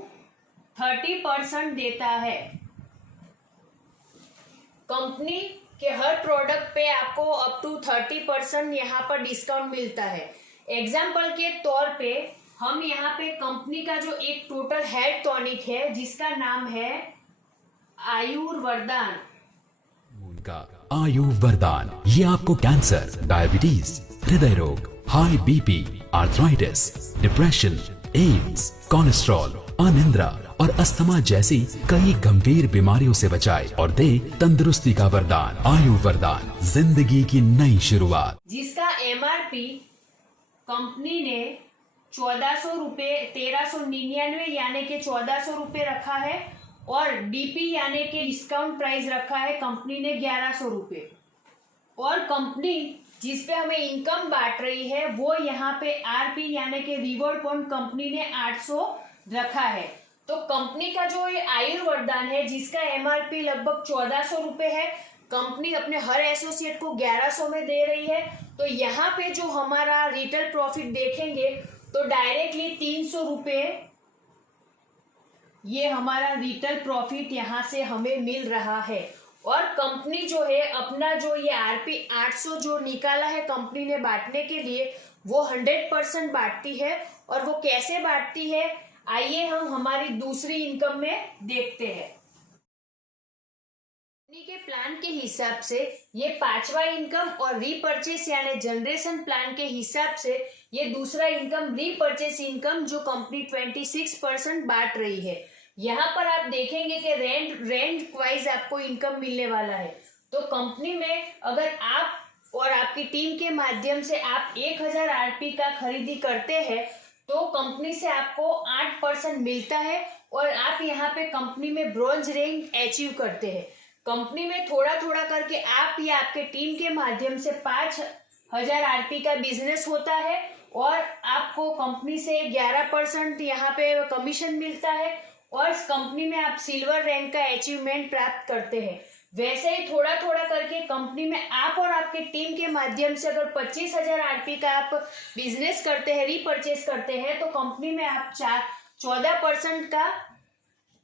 30% देता है। कंपनी के हर प्रोडक्ट पे आपको अप टू 30% यहाँ पर डिस्काउंट मिलता है। एग्जाम्पल के तौर पे हम यहाँ पे कंपनी का जो एक टोटल हेड टॉनिक है जिसका नाम है आयुर्वरदान। उनका आयुर्वरदान ये आपको कैंसर, डायबिटीज, हृदय रोग, high BP, arthritis, depression, AIDS, cholesterol, अनिद्रा और अस्थमा जैसी कई गंभीर बीमारियों से बचाए और दे तंदुरुस्ती का वरदान। आयु वरदान, जिंदगी की नई शुरुआत। जिसका MRP कंपनी ने 1400 रुपये 1399 यानी कि 1400 रुपये रखा है और DP यानी कि डिस्काउंट प्राइस रखा है कंपनी ने 1100 रुपये। और कंपनी जिसपे हमें इनकम बांट रही है वो यहाँ पे RP यानी कि रिवॉर्ड पॉइंट कंपनी ने 800 रखा है। तो कंपनी का जो ये आयुर्वरदान है जिसका MRP लगभग 1400 रुपये है, कंपनी अपने हर एसोसिएट को 1100 में दे रही है। तो यहाँ पे जो हमारा रिटेल प्रॉफिट देखेंगे तो डायरेक्टली 300 रुपये ये हमारा रिटेल प्रॉफिट यहाँ से हमें मिल रहा है। और कंपनी जो है अपना जो ये RP 800 जो निकाला है कंपनी ने बांटने के लिए वो 100% बांटती है। और वो कैसे बांटती है आइए हम हमारी दूसरी इनकम में देखते हैं। कंपनी के प्लान के हिसाब से ये 5वां इनकम और रीपरचेस यानी जनरेशन प्लान के हिसाब से ये दूसरा इनकम रीपरचेस इनकम जो कंपनी 26% बांट रही है। यहाँ पर आप देखेंगे कि रेंट वाइज आपको इनकम मिलने वाला है। तो कंपनी में अगर आप और आपकी टीम के माध्यम से आप 1000 RP का खरीदी करते हैं तो कंपनी से आपको 8% मिलता है और आप यहाँ पे कंपनी में ब्रॉन्ज रैंक अचीव करते हैं। कंपनी में थोड़ा थोड़ा करके आप या आपके टीम के माध्यम से 5000 RP का बिजनेस होता है और आपको कंपनी से 11% यहाँ पे कमीशन मिलता है और इस कंपनी में आप सिल्वर रैंक का अचीवमेंट प्राप्त करते हैं। वैसे ही थोड़ा थोड़ा करके कंपनी में आप और आपके टीम के माध्यम से अगर 25,000 आरपी का आप बिजनेस करते हैं, रीपरचेस करते हैं, तो कंपनी में आप 14% का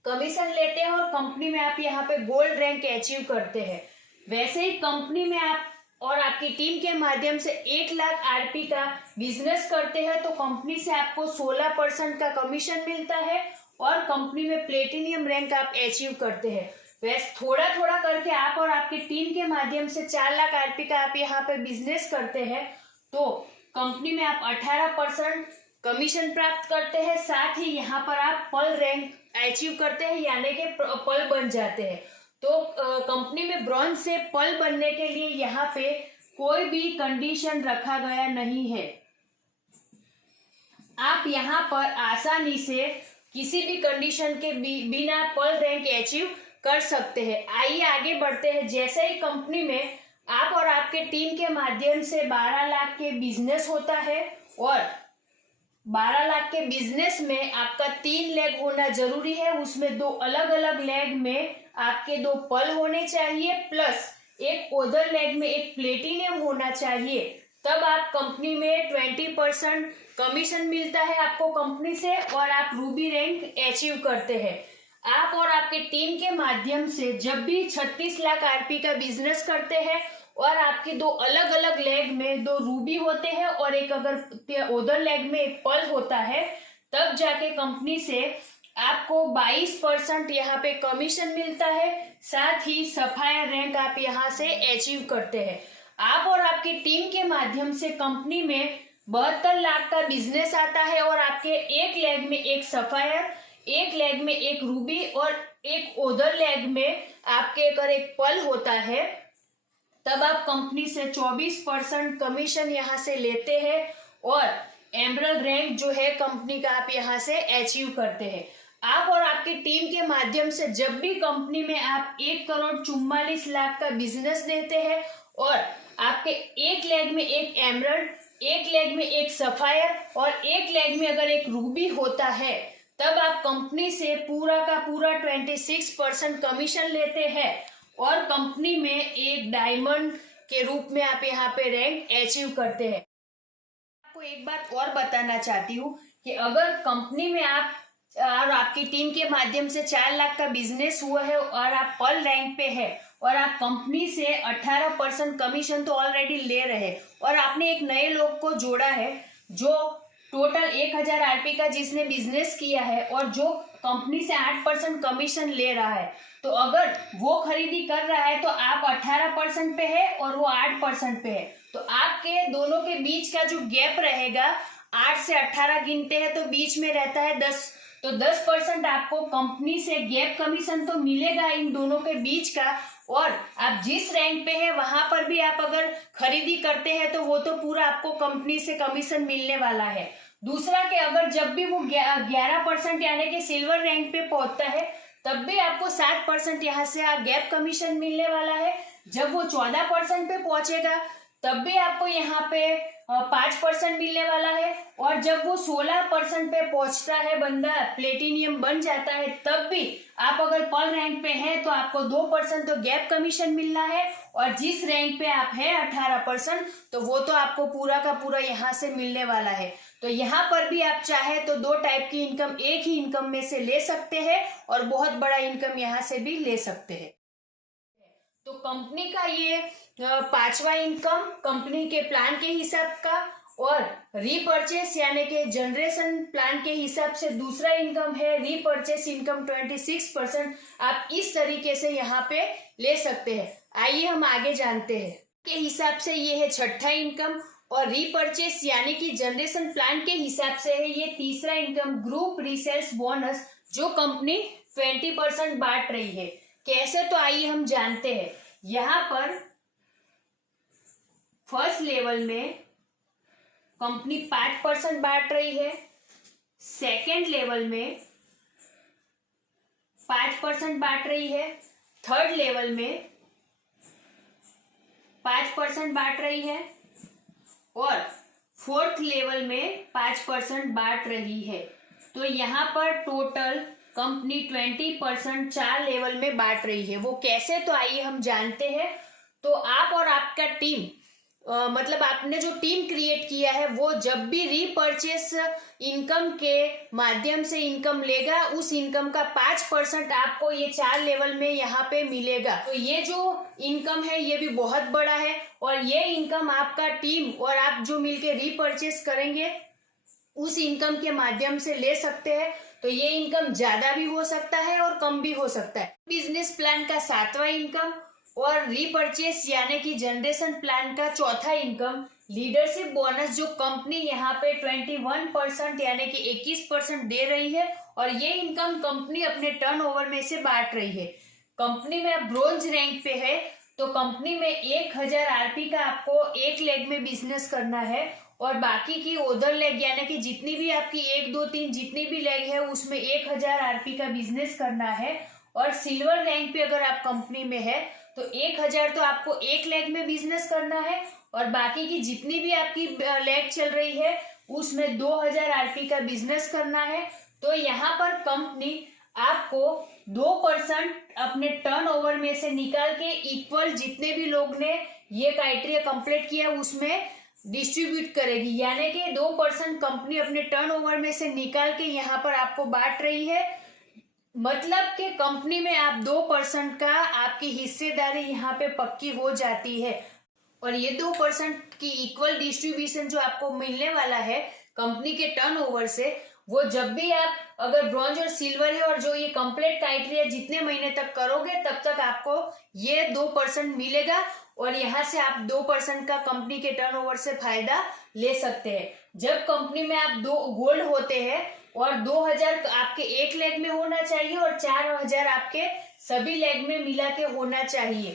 कमीशन लेते हैं और कंपनी में आप यहाँ पे गोल्ड रैंक अचीव करते हैं। वैसे ही कंपनी में आप और आपकी टीम के माध्यम से 1 लाख आरपी का बिजनेस करते हैं तो कंपनी से आपको 16% का कमीशन मिलता है और कंपनी में प्लेटिनियम रैंक आप अचीव करते हैं। वैसे थोड़ा थोड़ा करके आप और आपकी टीम के माध्यम से 4 लाख आरपी का आप यहाँ पे बिजनेस करते हैं तो कंपनी में आप 18% कमीशन प्राप्त करते हैं। साथ ही यहाँ पर आप पल रैंक अचीव करते हैं, यानी कि पल बन जाते हैं। तो कंपनी में ब्रॉन्ज से पल बनने के लिए यहाँ पे कोई भी कंडीशन रखा गया नहीं है। आप यहाँ पर आसानी से किसी भी कंडीशन के बिना पल रैंक अचीव कर सकते हैं। आइए आगे बढ़ते हैं। जैसे ही कंपनी में आप और आपके टीम के माध्यम से 12 लाख के बिजनेस होता है और 12 लाख के बिजनेस में आपका 3 लेग होना जरूरी है, उसमें 2 अलग अलग लेग में आपके 2 पल होने चाहिए प्लस एक ओदर लेग में एक प्लेटिनियम होना चाहिए, तब आप कंपनी में 20% कमीशन मिलता है आपको कंपनी से और आप रूबी रैंक अचीव करते हैं। आप और आपके टीम के माध्यम से जब भी 36 लाख आरपी का बिजनेस करते हैं और आपके 2 अलग अलग लेग में 2 रूबी होते हैं और एक अगर उधर लेग में एक पल होता है, तब जाके कंपनी से आपको 22% यहाँ पे कमीशन मिलता है। साथ ही सफायर रैंक आप यहाँ से अचीव करते हैं। आप और आपकी टीम के माध्यम से कंपनी में 72 लाख का बिजनेस आता है और आपके एक लेग में एक सफायर, एक लेग में एक रूबी और एक उधर लेग में आपके अगर एक पल होता है, तब आप कंपनी से 24% कमीशन यहाँ से लेते हैं और एमरल्ड रैंक जो है कंपनी का आप यहाँ से अचीव करते हैं। आप और आपकी टीम के माध्यम से जब भी कंपनी में आप 1,44 लाख का बिजनेस देते हैं और आपके एक लेग में एक एमरल्ड, एक लेग में एक सफायर और एक लेग में अगर एक रूबी होता है, तब आप कंपनी से पूरा का पूरा 26% कमीशन लेते हैं और कंपनी में एक डायमंड के रूप में आप यहाँ पे रैंक अचीव करते हैं। आपको एक बात और बताना चाहती हूँ कि अगर कंपनी में आप और आपकी टीम के माध्यम से 4 लाख का बिजनेस हुआ है और आप पल रैंक पे है और आप कंपनी से 18% कमीशन तो ऑलरेडी ले रहे हैं और आपने एक नए लोग को जोड़ा है जो टोटल 1000 आरपी का जिसने बिजनेस किया है और जो कंपनी से 8% कमीशन ले रहा है, तो अगर वो खरीदी कर रहा है तो आप 18% पे है और वो 8% पे है, तो आपके दोनों के बीच का जो गैप रहेगा 8 से 18 गिनते हैं तो बीच में रहता है 10, तो 10% आपको कंपनी से गैप कमीशन तो मिलेगा इन दोनों के बीच का। और आप जिस रैंक पे है वहां पर भी आप अगर खरीदी करते हैं तो वो तो पूरा आपको कंपनी से कमीशन मिलने वाला है। दूसरा कि अगर जब भी वो 11% यानी कि सिल्वर रैंक पे पहुंचता है तब भी आपको 7% यहाँ से गैप कमीशन मिलने वाला है। जब वो 14% पे पहुंचेगा तब भी आपको यहाँ पे 5% मिलने वाला है और जब वो 16% पे पहुंचता है बंदा, प्लेटिनियम बन जाता है, तब भी आप अगर पल रैंक पे हैं तो आपको 2% तो गैप कमीशन मिलना है और जिस रैंक पे आप हैं 18% तो वो तो आपको पूरा का पूरा यहाँ से मिलने वाला है। तो यहाँ पर भी आप चाहे तो 2 टाइप की इनकम एक ही इनकम में से ले सकते हैं और बहुत बड़ा इनकम यहाँ से भी ले सकते हैं। तो कंपनी का ये 5वां इनकम कंपनी के प्लान के हिसाब का और रीपरचेस यानी कि जनरेशन प्लान के हिसाब से दूसरा इनकम है रीपरचेस इनकम 26%। आप इस तरीके से यहाँ पे ले सकते हैं। आइए हम आगे जानते हैं। के हिसाब से ये है 6ठा इनकम और रीपरचेस यानी कि जनरेशन प्लान के हिसाब से है ये तीसरा इनकम ग्रुप रीसेल्स बोनस जो कंपनी 20% बांट रही है। कैसे, तो आइए हम जानते हैं। यहाँ पर फर्स्ट लेवल में कंपनी 5% बांट रही है, सेकेंड लेवल में 5% बांट रही है, थर्ड लेवल में 5% बांट रही है और फोर्थ लेवल में 5% बांट रही है। तो यहाँ पर टोटल कंपनी 20% 4 लेवल में बांट रही है। वो कैसे, तो आइए हम जानते हैं। तो आप और आपका टीम मतलब आपने जो टीम क्रिएट किया है वो जब भी रीपर्चेस इनकम के माध्यम से इनकम लेगा, उस इनकम का 5% आपको ये 4 लेवल में यहाँ पे मिलेगा। तो ये जो इनकम है ये भी बहुत बड़ा है, और ये इनकम आपका टीम और आप जो मिलके रीपर्चेस करेंगे उस इनकम के माध्यम से ले सकते हैं। तो ये इनकम ज्यादा भी हो सकता है और कम भी हो सकता है। बिजनेस प्लान का 7वां इनकम और रीपर्चेस यानी कि जनरेशन प्लान का 4था इनकम, लीडरशिप बोनस जो कंपनी यहाँ पे 21% यानी कि 21% दे रही है, और ये इनकम कंपनी अपने टर्नओवर में से बांट रही है। कंपनी में ब्रोंज रैंक पे है, तो कंपनी में 1000 आरपी का आपको एक लेग में बिजनेस करना है, और बाकी की उधर लेग यानी कि जितनी भी आपकी 1 2 3 जितनी भी लेग है उसमें 1000 आरपी का बिजनेस करना है। और सिल्वर रैंक पे अगर आप कंपनी में है तो 1000 तो आपको एक लेग में बिजनेस करना है, और बाकी की जितनी भी आपकी लेग चल रही है उसमें 2000 आरपी का बिजनेस करना है। तो यहाँ पर कंपनी आपको 2% अपने टर्नओवर में से निकाल के इक्वल जितने भी लोग ने ये क्राइटेरिया कंप्लीट किया उसमें डिस्ट्रीब्यूट करेगी, यानी कि 2% कंपनी अपने टर्नओवर में से निकाल के यहाँ पर आपको बांट रही है। मतलब कि कंपनी में आप 2% का आपकी हिस्सेदारी यहाँ पे पक्की हो जाती है, और ये 2% की इक्वल डिस्ट्रीब्यूशन जो आपको मिलने वाला है कंपनी के टर्नओवर से, वो जब भी आप अगर ब्रॉन्ज और सिल्वर है और जो ये कंप्लीट क्राइटेरिया जितने महीने तक करोगे तब तक आपको ये 2% मिलेगा, और यहाँ से आप 2% का कंपनी के टर्नओवर से फायदा ले सकते हैं। जब कंपनी में आप 2 गोल्ड होते हैं और 2000 आपके एक लेग में होना चाहिए और 4000 आपके सभी लेग में मिला के होना चाहिए।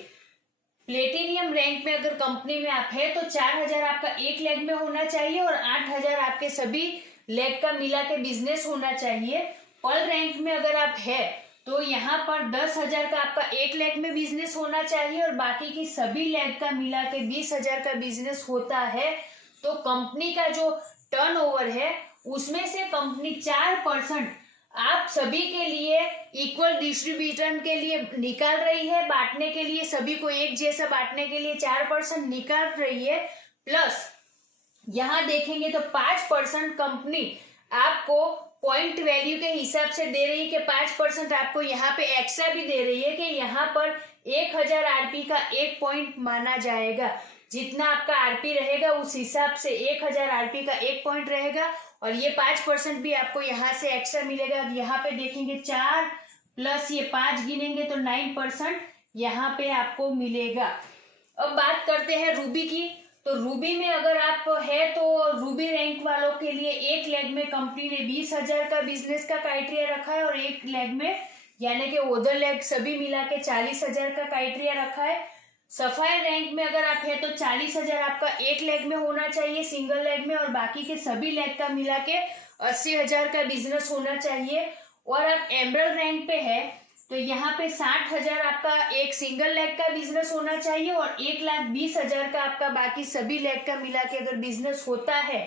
प्लेटिनियम रैंक में अगर कंपनी में आप है तो 4000 आपका एक लेग में होना चाहिए और 8000 आपके सभी लेग का मिला के बिजनेस होना चाहिए। पर्ल रैंक में अगर आप है तो यहाँ पर 10,000 का आपका एक लेग में बिजनेस होना चाहिए और बाकी की सभी लेग का मिला के 20,000 का बिजनेस होता है। तो कंपनी का जो टर्नओवर है उसमें से कंपनी 4% आप सभी के लिए इक्वल डिस्ट्रीब्यूशन के लिए निकाल रही है, बांटने के लिए सभी को एक जैसा बांटने के लिए 4% निकाल रही है। प्लस यहाँ देखेंगे तो 5% कंपनी आपको पॉइंट वैल्यू के हिसाब से दे रही है कि 5% आपको यहाँ पे एक्स्ट्रा भी दे रही है कि यहाँ पर 1000 आरपी का एक पॉइंट माना जाएगा। जितना आपका आरपी रहेगा उस हिसाब से 1000 आरपी का एक पॉइंट रहेगा, और ये 5% भी आपको यहाँ से एक्स्ट्रा मिलेगा। यहाँ पे देखेंगे 4 प्लस ये 5 गिनेंगे तो 9% यहाँ पे आपको मिलेगा। अब बात करते हैं रूबी की। तो रूबी में अगर आप है तो रूबी रैंक वालों के लिए एक लेग में कंपनी ने 20,000 का बिजनेस का क्राइटेरिया रखा है और एक लेग में यानी कि उधर लेग सभी मिला के 40,000 का क्राइटेरिया रखा है। सफायर रैंक में अगर आप है तो 40,000 आपका एक लेग में होना चाहिए सिंगल लेग में, और बाकी के सभी लेग का मिला के 80,000 का बिजनेस होना चाहिए। और आप एमरल्ड रैंक पे है तो यहाँ पे 60,000 आपका एक सिंगल लेग का बिजनेस होना चाहिए और 1,20,000 का आपका बाकी सभी लेग का मिला के अगर बिजनेस होता है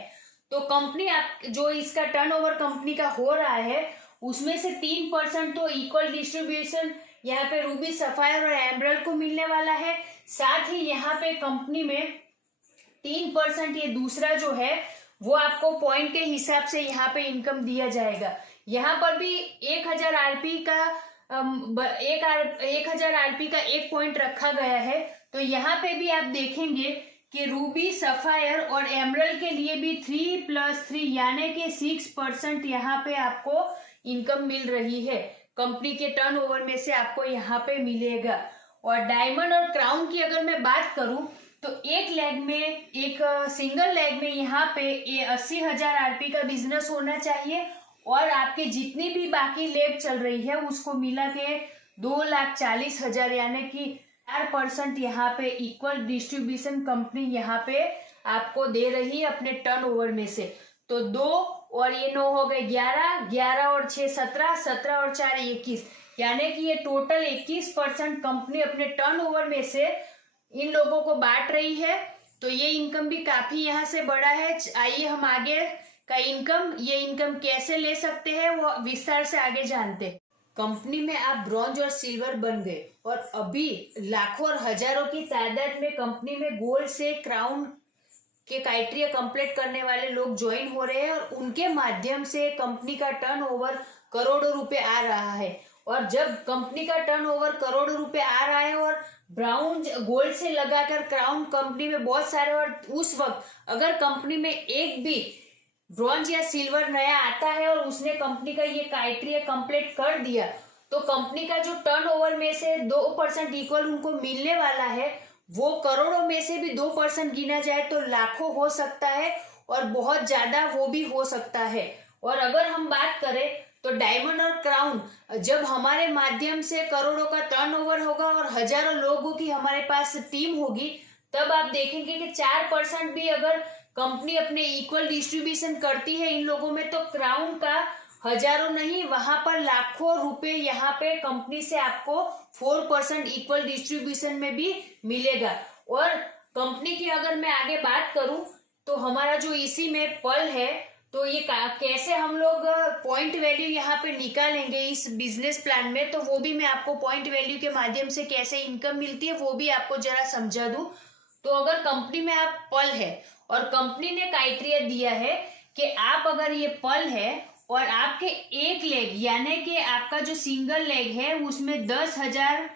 तो कंपनी आप जो इसका टर्नओवर कंपनी का हो रहा है उसमें से 3% तो इक्वल डिस्ट्रीब्यूशन यहाँ पे रूबी, सफायर और एमरल्ड को मिलने वाला है। साथ ही यहाँ पे कंपनी में 3% ये दूसरा जो है वो आपको पॉइंट के हिसाब से यहाँ पे इनकम दिया जाएगा। यहाँ पर भी 1000 आरपी का 1000 आरपी का एक पॉइंट रखा गया है। तो यहाँ पे भी आप देखेंगे कि रूबी, सफायर और एमरल्ड के लिए भी 3+3 यानी कि 6% यहाँ पे आपको इनकम मिल रही है। कंपनी के टर्नओवर में से आपको यहाँ पे मिलेगा। और डायमंड और क्राउन की अगर मैं बात करूं तो एक लेग में, एक सिंगल लेग में यहाँ पे 80,000 आरपी का बिजनेस होना चाहिए और आपके जितनी भी बाकी लेग चल रही है उसको मिला के 2,40,000 यानी कि 4% यहाँ पे इक्वल डिस्ट्रीब्यूशन कंपनी यहाँ पे आपको दे रही है अपने टर्नओवर में से। तो 2 और ये 9 हो गए 11, 11 और 6 17, 17 और 4 21, यानी कि ये टोटल 21% कंपनी अपने टर्नओवर में से इन लोगों को बांट रही है। तो ये इनकम भी काफी यहाँ से बड़ा है। आइए हम आगे का ये इनकम कैसे ले सकते हैं वो विस्तार से आगे जानते हैं। कंपनी में आप ब्रॉन्ज और सिल्वर बन गए और अभी लाखों और हजारों की तादाद में कंपनी में गोल्ड से क्राउन के क्राइटेरिया कंप्लीट करने वाले लोग ज्वाइन हो रहे हैं और उनके माध्यम से कंपनी का टर्नओवर करोड़ों रुपए आ रहा है। और जब कंपनी का टर्नओवर करोड़ों रुपए आ रहा है और ब्राउन गोल्ड से लगाकर क्राउन कंपनी में बहुत सारे, और उस वक्त अगर कंपनी में एक भी ब्रॉन्ज या सिल्वर नया आता है और उसने कंपनी का ये क्राइटेरिया कंप्लीट कर दिया तो कंपनी का जो टर्नओवर में से 2% इक्वल उनको मिलने वाला है वो करोड़ों में से भी 2% गिना जाए तो लाखों हो सकता है और बहुत ज्यादा वो भी हो सकता है। और अगर हम बात करें तो डायमंड और क्राउन जब हमारे माध्यम से करोड़ों का टर्नओवर होगा और हजारों लोगों की हमारे पास टीम होगी तब आप देखेंगे कि 4% भी अगर कंपनी अपने इक्वल डिस्ट्रीब्यूशन करती है इन लोगों में तो क्राउन का हजारों नहीं वहां पर लाखों रुपए यहाँ पे कंपनी से आपको 4% इक्वल डिस्ट्रीब्यूशन में भी मिलेगा। और कंपनी की अगर मैं आगे बात करूं तो हमारा जो इसी में पल है तो ये कैसे हम लोग पॉइंट वैल्यू यहाँ पे निकालेंगे इस बिजनेस प्लान में, तो वो भी मैं आपको पॉइंट वैल्यू के माध्यम से कैसे इनकम मिलती है वो भी आपको जरा समझा दूं। तो अगर कंपनी में आप पल है और कंपनी ने क्राइटेरिया दिया है कि आप अगर ये पल है और आपके एक लेग यानी कि आपका जो सिंगल लेग है उसमें 10,000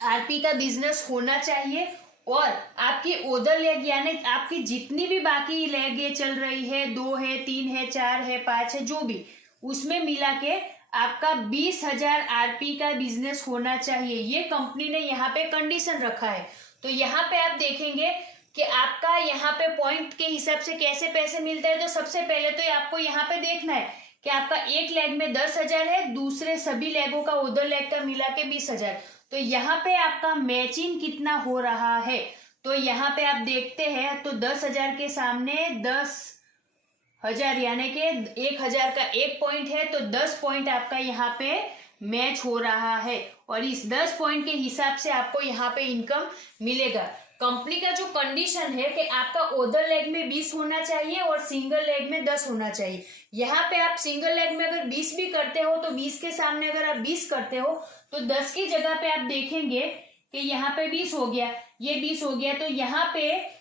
आरपी का बिजनेस होना चाहिए और आपकी ओदर लेग यानी आपकी जितनी भी बाकी लेग ये चल रही है 2 है 3 है 4 है 5 है जो भी उसमें मिला के आपका 20,000 आरपी का बिजनेस होना चाहिए। ये कंपनी ने यहाँ पे कंडीशन रखा है। तो यहाँ पे आप देखेंगे कि आपका यहाँ पे पॉइंट के हिसाब से कैसे पैसे मिलते हैं। तो सबसे पहले तो आपको यहाँ पे देखना है कि आपका एक लेग में 10,000 है, दूसरे सभी लेगों का उधर लेग का मिला के 20,000। तो यहाँ पे आपका मैचिंग कितना हो रहा है तो यहाँ पे आप देखते हैं तो 10,000 के सामने 10,000 यानी कि 1,000 का एक पॉइंट है तो 10 पॉइंट आपका यहाँ पे मैच हो रहा है और इस 10 पॉइंट के हिसाब से आपको यहाँ पे इनकम मिलेगा। कंपनी का जो कंडीशन है कि आपका ओदर लेग में 20 होना चाहिए और सिंगल लेग में 10 होना चाहिए। यहाँ पे आप सिंगल लेग में अगर 20 भी करते हो तो 20 के सामने अगर आप 20 करते हो तो 10 की जगह पे आप देखेंगे कि यहाँ पे 20 हो गया, ये 20 हो गया, तो यहाँ पे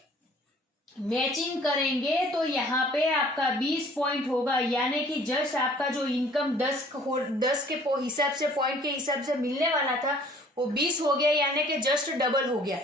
मैचिंग करेंगे तो यहाँ पे आपका 20 पॉइंट होगा यानी कि जस्ट आपका जो इनकम 10 के हिसाब से पॉइंट के हिसाब से मिलने वाला था वो 20 हो गया यानी कि जस्ट डबल हो गया।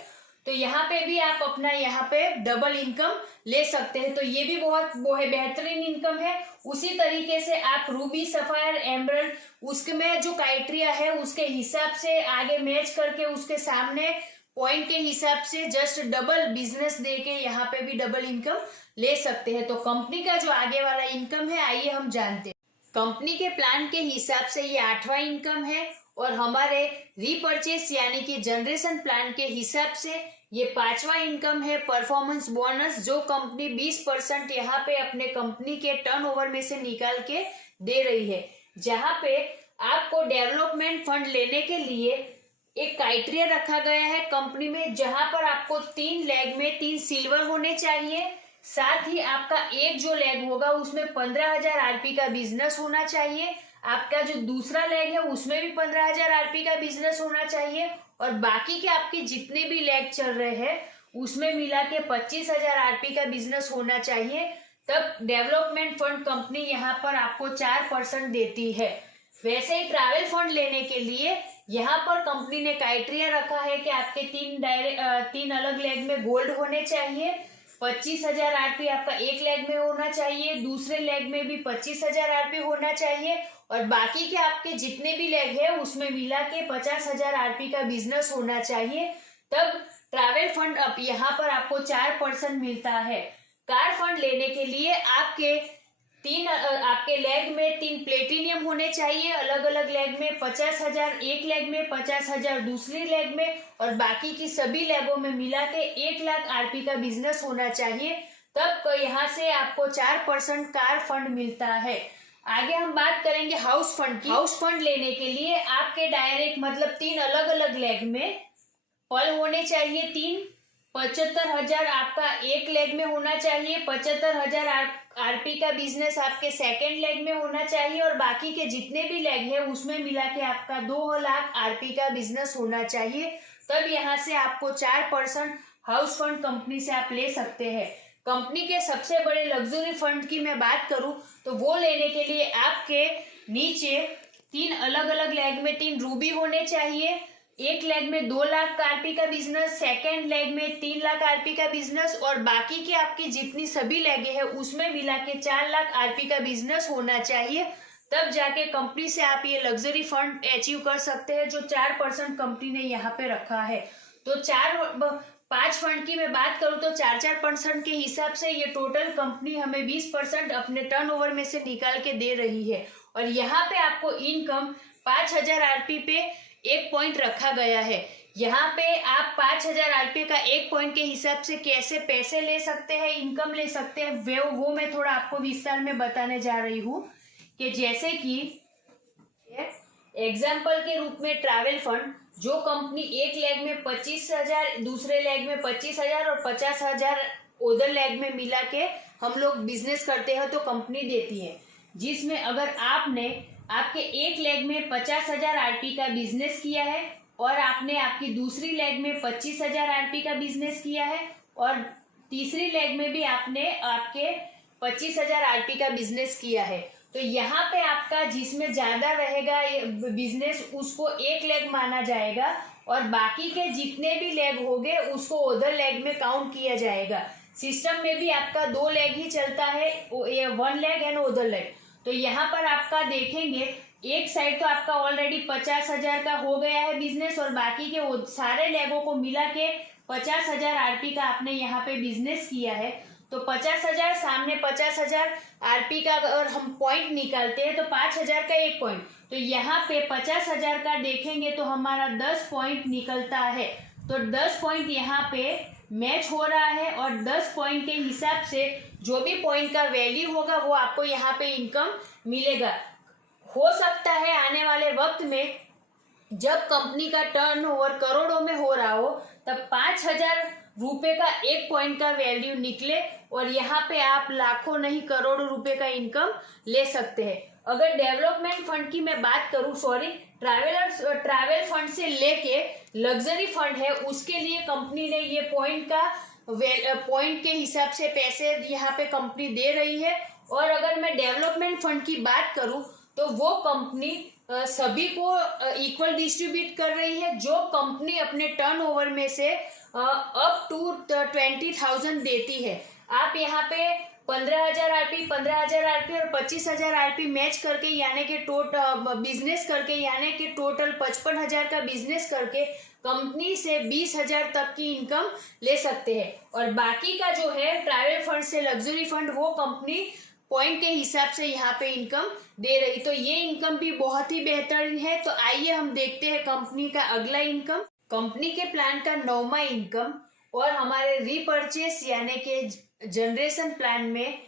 तो यहाँ पे भी आप अपना यहाँ पे डबल इनकम ले सकते हैं। तो ये भी बहुत वो है बेहतरीन इनकम है। उसी तरीके से आप रूबी सफायर एमरल्ड उसमें जो क्राइटेरिया है उसके हिसाब से आगे मैच करके उसके सामने पॉइंट के हिसाब से जस्ट डबल बिजनेस दे के यहाँ पे भी डबल इनकम ले सकते हैं। तो कंपनी का जो आगे वाला इनकम है आइए हम जानते हैं। कंपनी के प्लान के हिसाब से ये 8वां इनकम है और हमारे रीपर्चेस यानी कि जनरेशन प्लान के हिसाब से ये 5वां इनकम है। परफॉर्मेंस बोनस जो कंपनी 20% यहाँ पे अपने कंपनी के टर्नओवर में से निकाल के दे रही है, जहाँ पे आपको डेवलपमेंट फंड लेने के लिए एक क्राइटेरिया रखा गया है कंपनी में, जहां पर आपको 3 लेग में 3 सिल्वर होने चाहिए, साथ ही आपका एक जो लेग होगा उसमें 15,000 आरपी का बिजनेस होना चाहिए, आपका जो दूसरा लेग है उसमें भी 15,000 आरपी का बिजनेस होना चाहिए और बाकी के आपके जितने भी लेग चल रहे हैं उसमें मिला के 25,000 आरपी का बिजनेस होना चाहिए। तब डेवलपमेंट फंड कंपनी यहाँ पर आपको 4% देती है। वैसे ही ट्रैवल फंड लेने के लिए यहाँ पर कंपनी ने क्राइटेरिया रखा है कि आपके 3 अलग लेग में गोल्ड होने चाहिए, 25,000 आरपी आपका एक लेग में होना चाहिए, दूसरे लेग में भी 25,000 आरपी होना चाहिए और बाकी के आपके जितने भी लेग है उसमें मिला के 50,000 आरपी का बिजनेस होना चाहिए। तब ट्रैवल फंड अब यहाँ पर आपको 4% मिलता है। कार फंड लेने के लिए आपके लेग में 3 प्लेटिनियम होने चाहिए, अलग अलग लेग में 50,000 एक लेग में, 50,000 दूसरी लेग में और बाकी की सभी लेगों में मिला के 1 लाख आरपी का बिजनेस होना चाहिए। तब यहाँ से आपको 4% कार फंड मिलता है। आगे हम बात करेंगे हाउस फंड की। हाउस फंड लेने के लिए आपके डायरेक्ट मतलब 3 अलग अलग लेग में पल होने चाहिए 3 75,000 आपका एक लेग में होना चाहिए, 75,000 आरपी का बिजनेस आपके सेकेंड लेग में होना चाहिए और बाकी के जितने भी लेग है उसमें मिला के आपका 2 लाख आरपी का बिजनेस होना चाहिए। तब यहाँ से आपको 4% हाउस फंड कंपनी से आप ले सकते हैं। कंपनी के सबसे बड़े लग्जरी फंड की मैं बात करूं तो वो लेने के लिए आपके नीचे 3 अलग अलग लेग में 3 रूबी होने चाहिए। एक लेग में 2 लाख आरपी का बिजनेस, सेकेंड लेग में 3 लाख आरपी का बिजनेस और बाकी की आपकी जितनी सभी लेगे है उसमें मिला के 4 लाख आरपी का बिजनेस होना चाहिए। तब जाके कंपनी से आप ये लग्जरी फंड अचीव कर सकते हैं जो 4% कंपनी ने यहाँ पे रखा है। तो 5 फंड की मैं बात करूं तो 4% के हिसाब से ये टोटल कंपनी हमें 20% अपने टर्नओवर में से निकाल के दे रही है। और यहाँ पे आपको इनकम 5,000 आरपी पे 1 पॉइंट रखा गया है। यहाँ पे आप 5,000 आरपी का 1 पॉइंट के हिसाब से कैसे पैसे ले सकते हैं, इनकम ले सकते हैं, वो मैं थोड़ा आपको विस्तार में बताने जा रही हूँ। कि जैसे कि एग्जाम्पल के रूप में ट्रैवल फंड, जो कंपनी एक लेग में 25,000, दूसरे लेग में 25,000 और 50,000 उधर लेग में मिला के हम लोग बिजनेस करते हैं तो कंपनी देती है। जिसमें अगर आपने आपके एक लेग में 50,000 आरपी का बिजनेस किया है और आपने आपकी दूसरी लेग में 25,000 आरपी का बिजनेस किया है और तीसरी लेग में भी आपने आपके 25,000 आरपी का बिजनेस किया है, तो यहाँ पे आपका जिसमें ज्यादा रहेगा बिजनेस उसको एक लेग माना जाएगा और बाकी के जितने भी लेग होंगे उसको उधर लेग में काउंट किया जाएगा। सिस्टम में भी आपका 2 लेग ही चलता है, 1 लेग एंड उधर लेग। तो यहाँ पर आपका देखेंगे एक साइड तो आपका ऑलरेडी 50,000 का हो गया है बिजनेस और बाकी के सारे लेगों को मिला के 50,000 आरपी का आपने यहाँ पे बिजनेस किया है। तो 50,000 सामने 50,000 आरपी का अगर हम पॉइंट निकालते हैं तो 5,000 का 1 पॉइंट, तो यहाँ पे 50,000 का देखेंगे तो हमारा 10 पॉइंट निकलता है। तो 10 पॉइंट यहाँ पे मैच हो रहा है और 10 पॉइंट के हिसाब से जो भी पॉइंट का वैल्यू होगा वो आपको यहाँ पे इनकम मिलेगा। हो सकता है आने वाले वक्त में जब कंपनी का टर्नओवर करोड़ों में हो रहा हो तब 5,000 रुपए का 1 पॉइंट का वैल्यू निकले और यहाँ पे आप लाखों नहीं करोड़ों रुपए का इनकम ले सकते हैं। अगर डेवलपमेंट फंड की मैं बात करूं, ट्रैवल फंड से लेके लग्जरी फंड है उसके लिए कंपनी ने ये पॉइंट के हिसाब से पैसे यहाँ पे कंपनी दे रही है। और अगर मैं डेवलपमेंट फंड की बात करूं तो वो कंपनी सभी को इक्वल डिस्ट्रीब्यूट कर रही है। जो कंपनी अपने टर्नओवर में से अप टू 20,000 देती है, आप यहाँ पे 15,000 आरपी, 15,000 आरपी और 25,000 आरपी मैच करके यानी कि बिजनेस करके यानी कि टोटल 55,000 का बिजनेस करके कंपनी से 20,000 तक की इनकम ले सकते हैं। और बाकी का जो है ट्रैवल फंड से लग्जरी फंड वो कंपनी पॉइंट के हिसाब से यहाँ पे इनकम दे रही, तो ये इनकम भी बहुत ही बेहतरीन है। तो आइए हम देखते हैं कंपनी का अगला इनकम, कंपनी के प्लान का 9वां इनकम और हमारे रीपर्चेस यानी कि जनरेशन प्लान में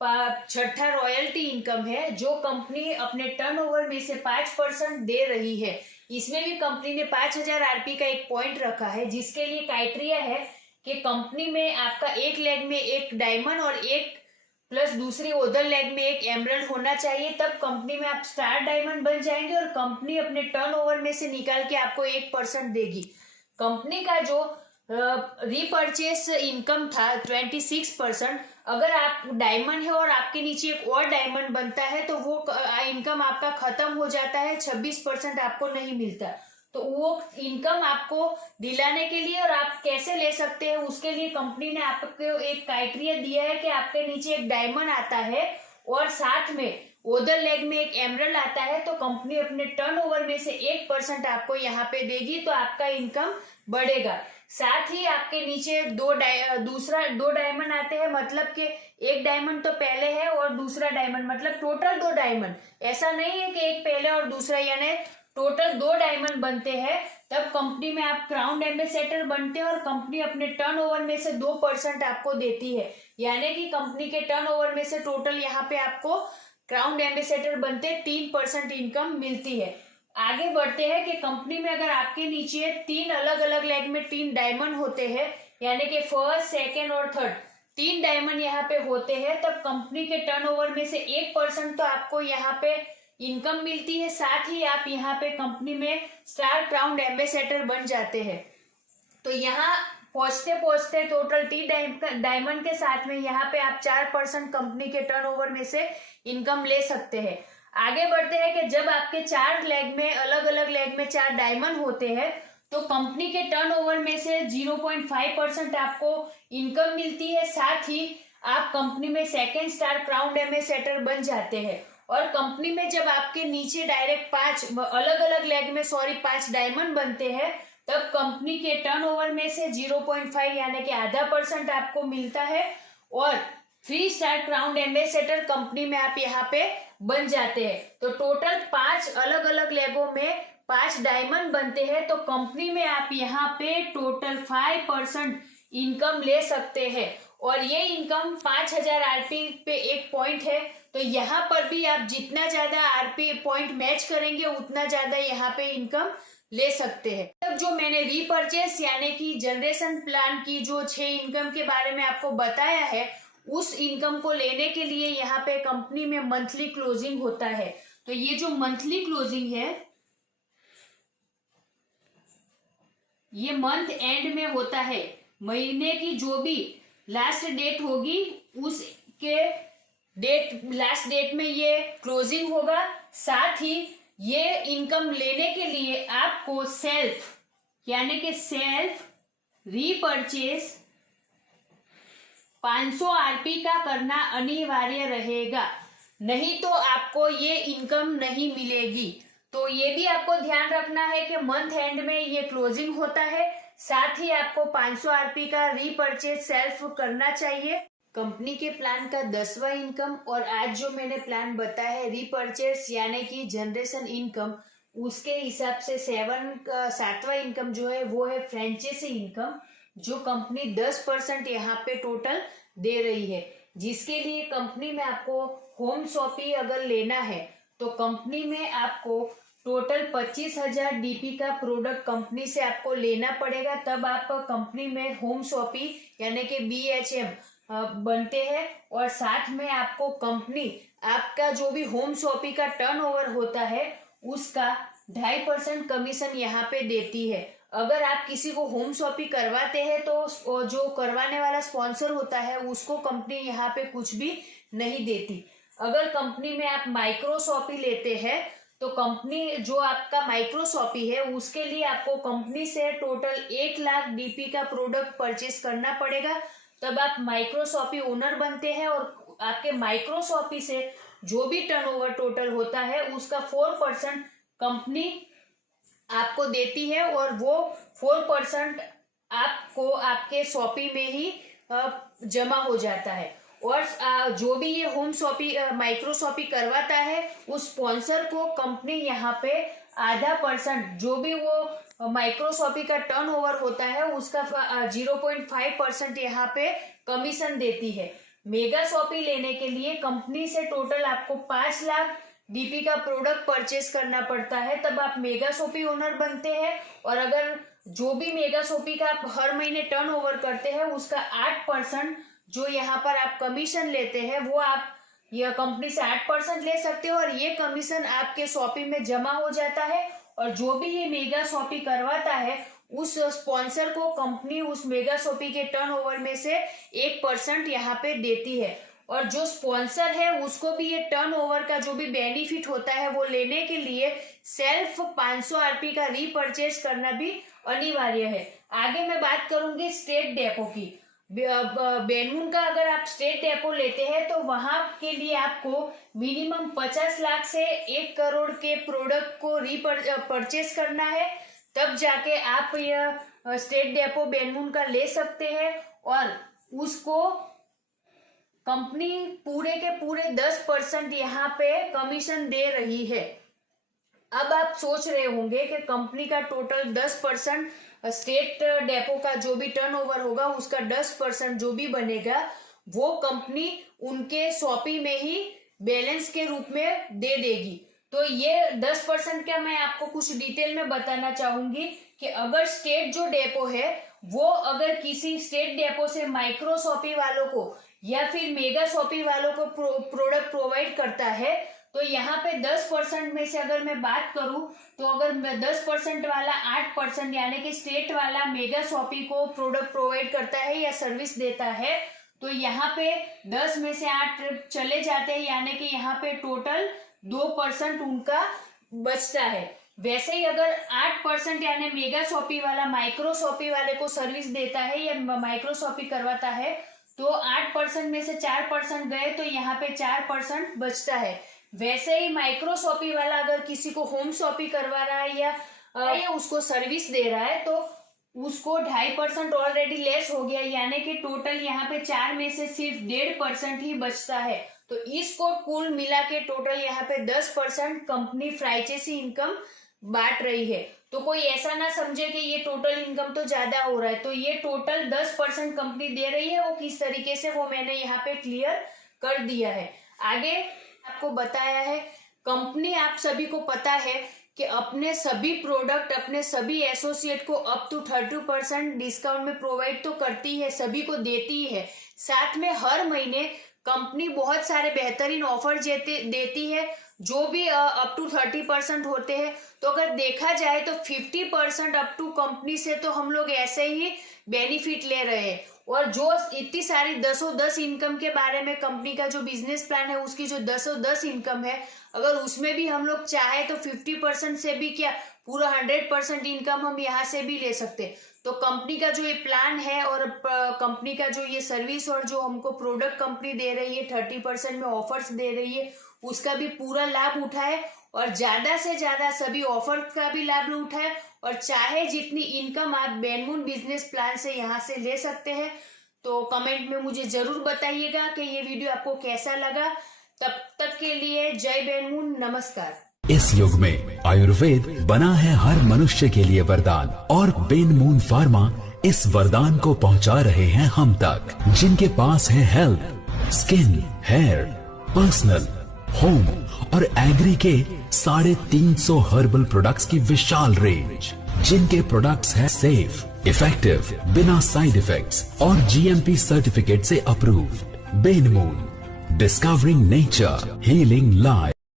6ठा रॉयल्टी इनकम है जो कंपनी अपने टर्नओवर में से 5% दे रही है। इसमें भी कंपनी ने 5,000 आरपी का 1 पॉइंट रखा है जिसके लिए क्राइटेरिया है कि कंपनी में आपका एक लेग में 1 डायमंड और 1 प्लस दूसरी उधर लेग में 1 एमरल्ड होना चाहिए, तब कंपनी में आप स्टार डायमंड बन जाएंगे और कंपनी अपने टर्नओवर में से निकाल के आपको 1% देगी। कंपनी का जो रीपर्चेस इनकम था 26%, अगर आप डायमंड है और आपके नीचे एक और डायमंड बनता है तो वो इनकम आपका खत्म हो जाता है, 26% आपको नहीं मिलता। तो वो इनकम आपको दिलाने के लिए और आप कैसे ले सकते हैं उसके लिए कंपनी ने आपको एक क्राइटेरिया दिया है कि आपके नीचे एक डायमंड आता है और साथ में उधर लेग में 1 एमरल्ड आता है तो कंपनी अपने टर्नओवर में से 1% आपको यहाँ पे देगी तो आपका इनकम बढ़ेगा। साथ ही आपके नीचे 2 डायमंड आते हैं, मतलब कि 1 डायमंड तो पहले है और दूसरा डायमंड, मतलब टोटल 2 डायमंड। ऐसा नहीं है कि एक पहले और दूसरा, यानी टोटल 2 डायमंड बनते हैं। तब कंपनी में आप क्राउन एम्बेसडर बनते हैं और कंपनी अपने टर्नओवर में से 2% आपको देती है, यानी कि कंपनी के टर्नओवर में से टोटल यहाँ पे आपको क्राउन एम्बेसडर बनते 3% इनकम मिलती है। आगे बढ़ते हैं कि कंपनी में अगर आपके नीचे 3 अलग अलग लेग में 3 डायमंड होते हैं, यानी कि फर्स्ट, सेकेंड और थर्ड 3 डायमंड यहाँ पे होते हैं, तब कंपनी के टर्नओवर में से 1% तो आपको यहाँ पे इनकम मिलती है। साथ ही आप यहाँ पे कंपनी में स्टार क्राउन एम्बेसडर बन जाते हैं। तो यहाँ पहुंचते पहुंचते टोटल 3 डायमंड के साथ में यहाँ पे आप 4% कंपनी के टर्नओवर में से इनकम ले सकते हैं। आगे बढ़ते हैं कि जब आपके 4 लेग में, अलग अलग लेग में 4 डायमंड होते हैं तो कंपनी के टर्नओवर में से 0.5% आपको इनकम मिलती है। साथ ही आप कंपनी में सेकेंड स्टार क्राउन एम्बेसडर बन जाते हैं। और कंपनी में जब आपके नीचे डायरेक्ट 5 अलग अलग लेग में 5 डायमंड बनते हैं, तब कंपनी के टर्नओवर में से 0.5 यानी कि ½ % आपको मिलता है। और 3 स्टार क्राउन एम्बेसडर कंपनी में आप यहाँ पे बन जाते हैं। तो टोटल 5 अलग अलग लेगों में 5 डायमंड बनते हैं। तो कंपनी में आप यहाँ पे टोटल 5% इनकम ले सकते हैं। और ये इनकम 5000 आरपी पे 1 पॉइंट है। तो यहाँ पर भी आप जितना ज्यादा आरपी पॉइंट मैच करेंगे उतना ज्यादा यहाँ पे इनकम ले सकते हैं। तब जो मैंने रीपरचेस यानी कि जनरेशन प्लान की जो 6 इनकम के बारे में आपको बताया है, उस इनकम को लेने के लिए यहाँ पे कंपनी में मंथली क्लोजिंग होता है। तो ये जो मंथली क्लोजिंग है ये मंथ एंड में होता है। महीने की जो भी लास्ट डेट होगी उसके लास्ट डेट में ये क्लोजिंग होगा। साथ ही ये इनकम लेने के लिए आपको सेल्फ रीपरचेस 500 आरपी का करना अनिवार्य रहेगा, नहीं तो आपको ये इनकम नहीं मिलेगी। तो ये भी आपको ध्यान रखना है कि मंथ एंड में ये क्लोजिंग होता है। साथ ही आपको 500 आरपी का रीपरचेस सेल्फ करना चाहिए। कंपनी के प्लान का 10वां इनकम और आज जो मैंने प्लान बताया है रीपरचेस यानी कि जनरेशन इनकम, उसके हिसाब से 7वां इनकम जो है वो है फ्रेंचाइजी इनकम, जो कंपनी 10% यहाँ पे टोटल दे रही है। जिसके लिए कंपनी में आपको होम शॉपिंग अगर लेना है तो कंपनी में आपको टोटल 25,000 डीपी का प्रोडक्ट कंपनी से आपको लेना पड़ेगा, तब आप कंपनी में होम शॉपिंग यानी कि BHM बनते हैं। और साथ में आपको कंपनी आपका जो भी होम शॉपिंग का टर्नओवर होता है उसका 2.5% कमीशन यहाँ पे देती है। अगर आप किसी को होम शॉपिंग करवाते हैं तो जो करवाने वाला स्पॉन्सर होता है उसको कंपनी यहाँ पे कुछ भी नहीं देती। अगर कंपनी में आप माइक्रो शॉपिंग लेते हैं तो कंपनी जो आपका माइक्रो शॉपिंग है उसके लिए आपको कंपनी से टोटल 1 लाख डीपी का प्रोडक्ट परचेस करना पड़ेगा, तब आप माइक्रो शॉपिंग ओनर बनते हैं। और आपके माइक्रो शॉपिंग से जो भी टर्नओवर टोटल होता है उसका 4% कंपनी आपको देती है और वो 4% आपको आपके शॉपिंग में ही जमा हो जाता है। और जो भी ये होम शॉपिंग माइक्रो शॉपिंग करवाता है उस स्पॉन्सर को कंपनी यहाँ पे ½ जो भी वो माइक्रो शॉपिंग का टर्नओवर होता है उसका 0.5% यहाँ पे कमीशन देती है। मेगा शॉपिंग लेने के लिए कंपनी से टोटल आपको 5 लाख डीपी का प्रोडक्ट परचेस करना पड़ता है, तब आप मेगा शॉपिंग ओनर बनते हैं। और अगर जो भी मेगा शॉपिंग का आप हर महीने टर्नओवर करते हैं उसका 8% जो यहाँ पर आप कमीशन लेते हैं वो आप यह कंपनी से 8% ले सकते हो और ये कमीशन आपके शॉपिंग में जमा हो जाता है। और जो भी ये मेगा शॉपिंग करवाता है उस स्पॉन्सर को कंपनी उस मेगा शॉपिंग के टर्नओवर में से 1% यहाँ पे देती है। और जो स्पॉन्सर है उसको भी ये टर्नओवर का जो भी बेनिफिट होता है वो लेने के लिए सेल्फ 500 आरपी का रीपरचेस करना भी अनिवार्य है। आगे मैं बात करूंगी स्टेट डेपो की। बेनमून का अगर आप स्टेट डेपो लेते हैं तो वहां के लिए आपको मिनिमम 50 लाख से 1 करोड़ के प्रोडक्ट को परचेस करना है, तब जाके आप यह स्टेट डेपो बेनमून का ले सकते हैं। और उसको कंपनी पूरे के पूरे 10% यहाँ पे कमीशन दे रही है। अब आप सोच रहे होंगे कि कंपनी का टोटल 10% स्टेट डेपो का जो भी टर्नओवर होगा उसका 10% जो भी बनेगा वो कंपनी उनके शॉपिंग में ही बैलेंस के रूप में दे देगी। तो ये 10% का मैं आपको कुछ डिटेल में बताना चाहूंगी कि अगर स्टेट जो डेपो है वो अगर किसी स्टेट डेपो से माइक्रो शॉपी वालों को या फिर मेगा शॉपी वालों को प्रोडक्ट प्रोवाइड करता है तो यहाँ पे 10% में से अगर मैं बात करूं तो अगर 10% वाला 8% यानी कि स्टेट वाला मेगा शॉपी को प्रोडक्ट प्रोवाइड करता है या सर्विस देता है तो यहाँ पे 10 में से 8 चले जाते हैं यानी कि यहाँ पे टोटल 2% उनका बचता है। वैसे ही अगर 8% यानी मेगा शॉपी वाला माइक्रो शॉपी वाले को सर्विस देता है या माइक्रो शॉपी करवाता है तो 8% में से 4% गए तो यहाँ पे 4% बचता है। वैसे ही माइक्रो शॉपी वाला अगर किसी को होम शॉपी करवा रहा है या उसको सर्विस दे रहा है तो उसको 2.5% ऑलरेडी लेस हो गया यानी कि टोटल यहाँ पे 4 में से सिर्फ 1.5% ही बचता है। तो इसको कुल मिला के टोटल यहाँ पे 10% कंपनी फ्रैंचाइजी इनकम बांट रही है। तो कोई ऐसा ना समझे कि ये टोटल इनकम तो ज्यादा हो रहा है, तो ये टोटल 10% कंपनी दे रही है। वो किस तरीके से वो मैंने यहाँ पे क्लियर कर दिया है। आगे आपको बताया है कंपनी आप सभी को पता है कि अपने सभी प्रोडक्ट अपने सभी एसोसिएट को अप टू 30% डिस्काउंट में प्रोवाइड तो करती है, सभी को देती है। साथ में हर महीने कंपनी बहुत सारे बेहतरीन ऑफर देती है जो भी अप टू 30% होते हैं। तो अगर देखा जाए तो 50% अप टू कंपनी से तो हम लोग ऐसे ही बेनिफिट ले रहे हैं। और जो इतनी सारी 10 इनकम के बारे में कंपनी का जो बिजनेस प्लान है उसकी जो 10 इनकम है अगर उसमें भी हम लोग चाहे तो 50% से भी क्या पूरा 100% इनकम हम यहाँ से भी ले सकते। तो कंपनी का जो ये प्लान है और कंपनी का जो ये सर्विस और जो हमको प्रोडक्ट कंपनी दे रही है 30% में ऑफर्स दे रही है उसका भी पूरा लाभ उठाए और ज्यादा से ज्यादा सभी ऑफर का भी लाभ उठाए और चाहे जितनी इनकम आप बेनमून बिजनेस प्लान से यहाँ से ले सकते हैं। तो कमेंट में मुझे जरूर बताइएगा कि ये वीडियो आपको कैसा लगा। तब तक के लिए जय बेनमून, नमस्कार। इस युग में आयुर्वेद बना है हर मनुष्य के लिए वरदान और बेनमून फार्मा इस वरदान को पहुंचा रहे हैं हम तक। जिनके पास है health, skin, hair, personal, home और एग्री के 350 हर्बल प्रोडक्ट्स की विशाल रेंज, जिनके प्रोडक्ट्स हैं सेफ, इफेक्टिव, बिना साइड इफेक्ट्स और जीएमपी सर्टिफिकेट से approved. Benmoon, discovering nature, healing life.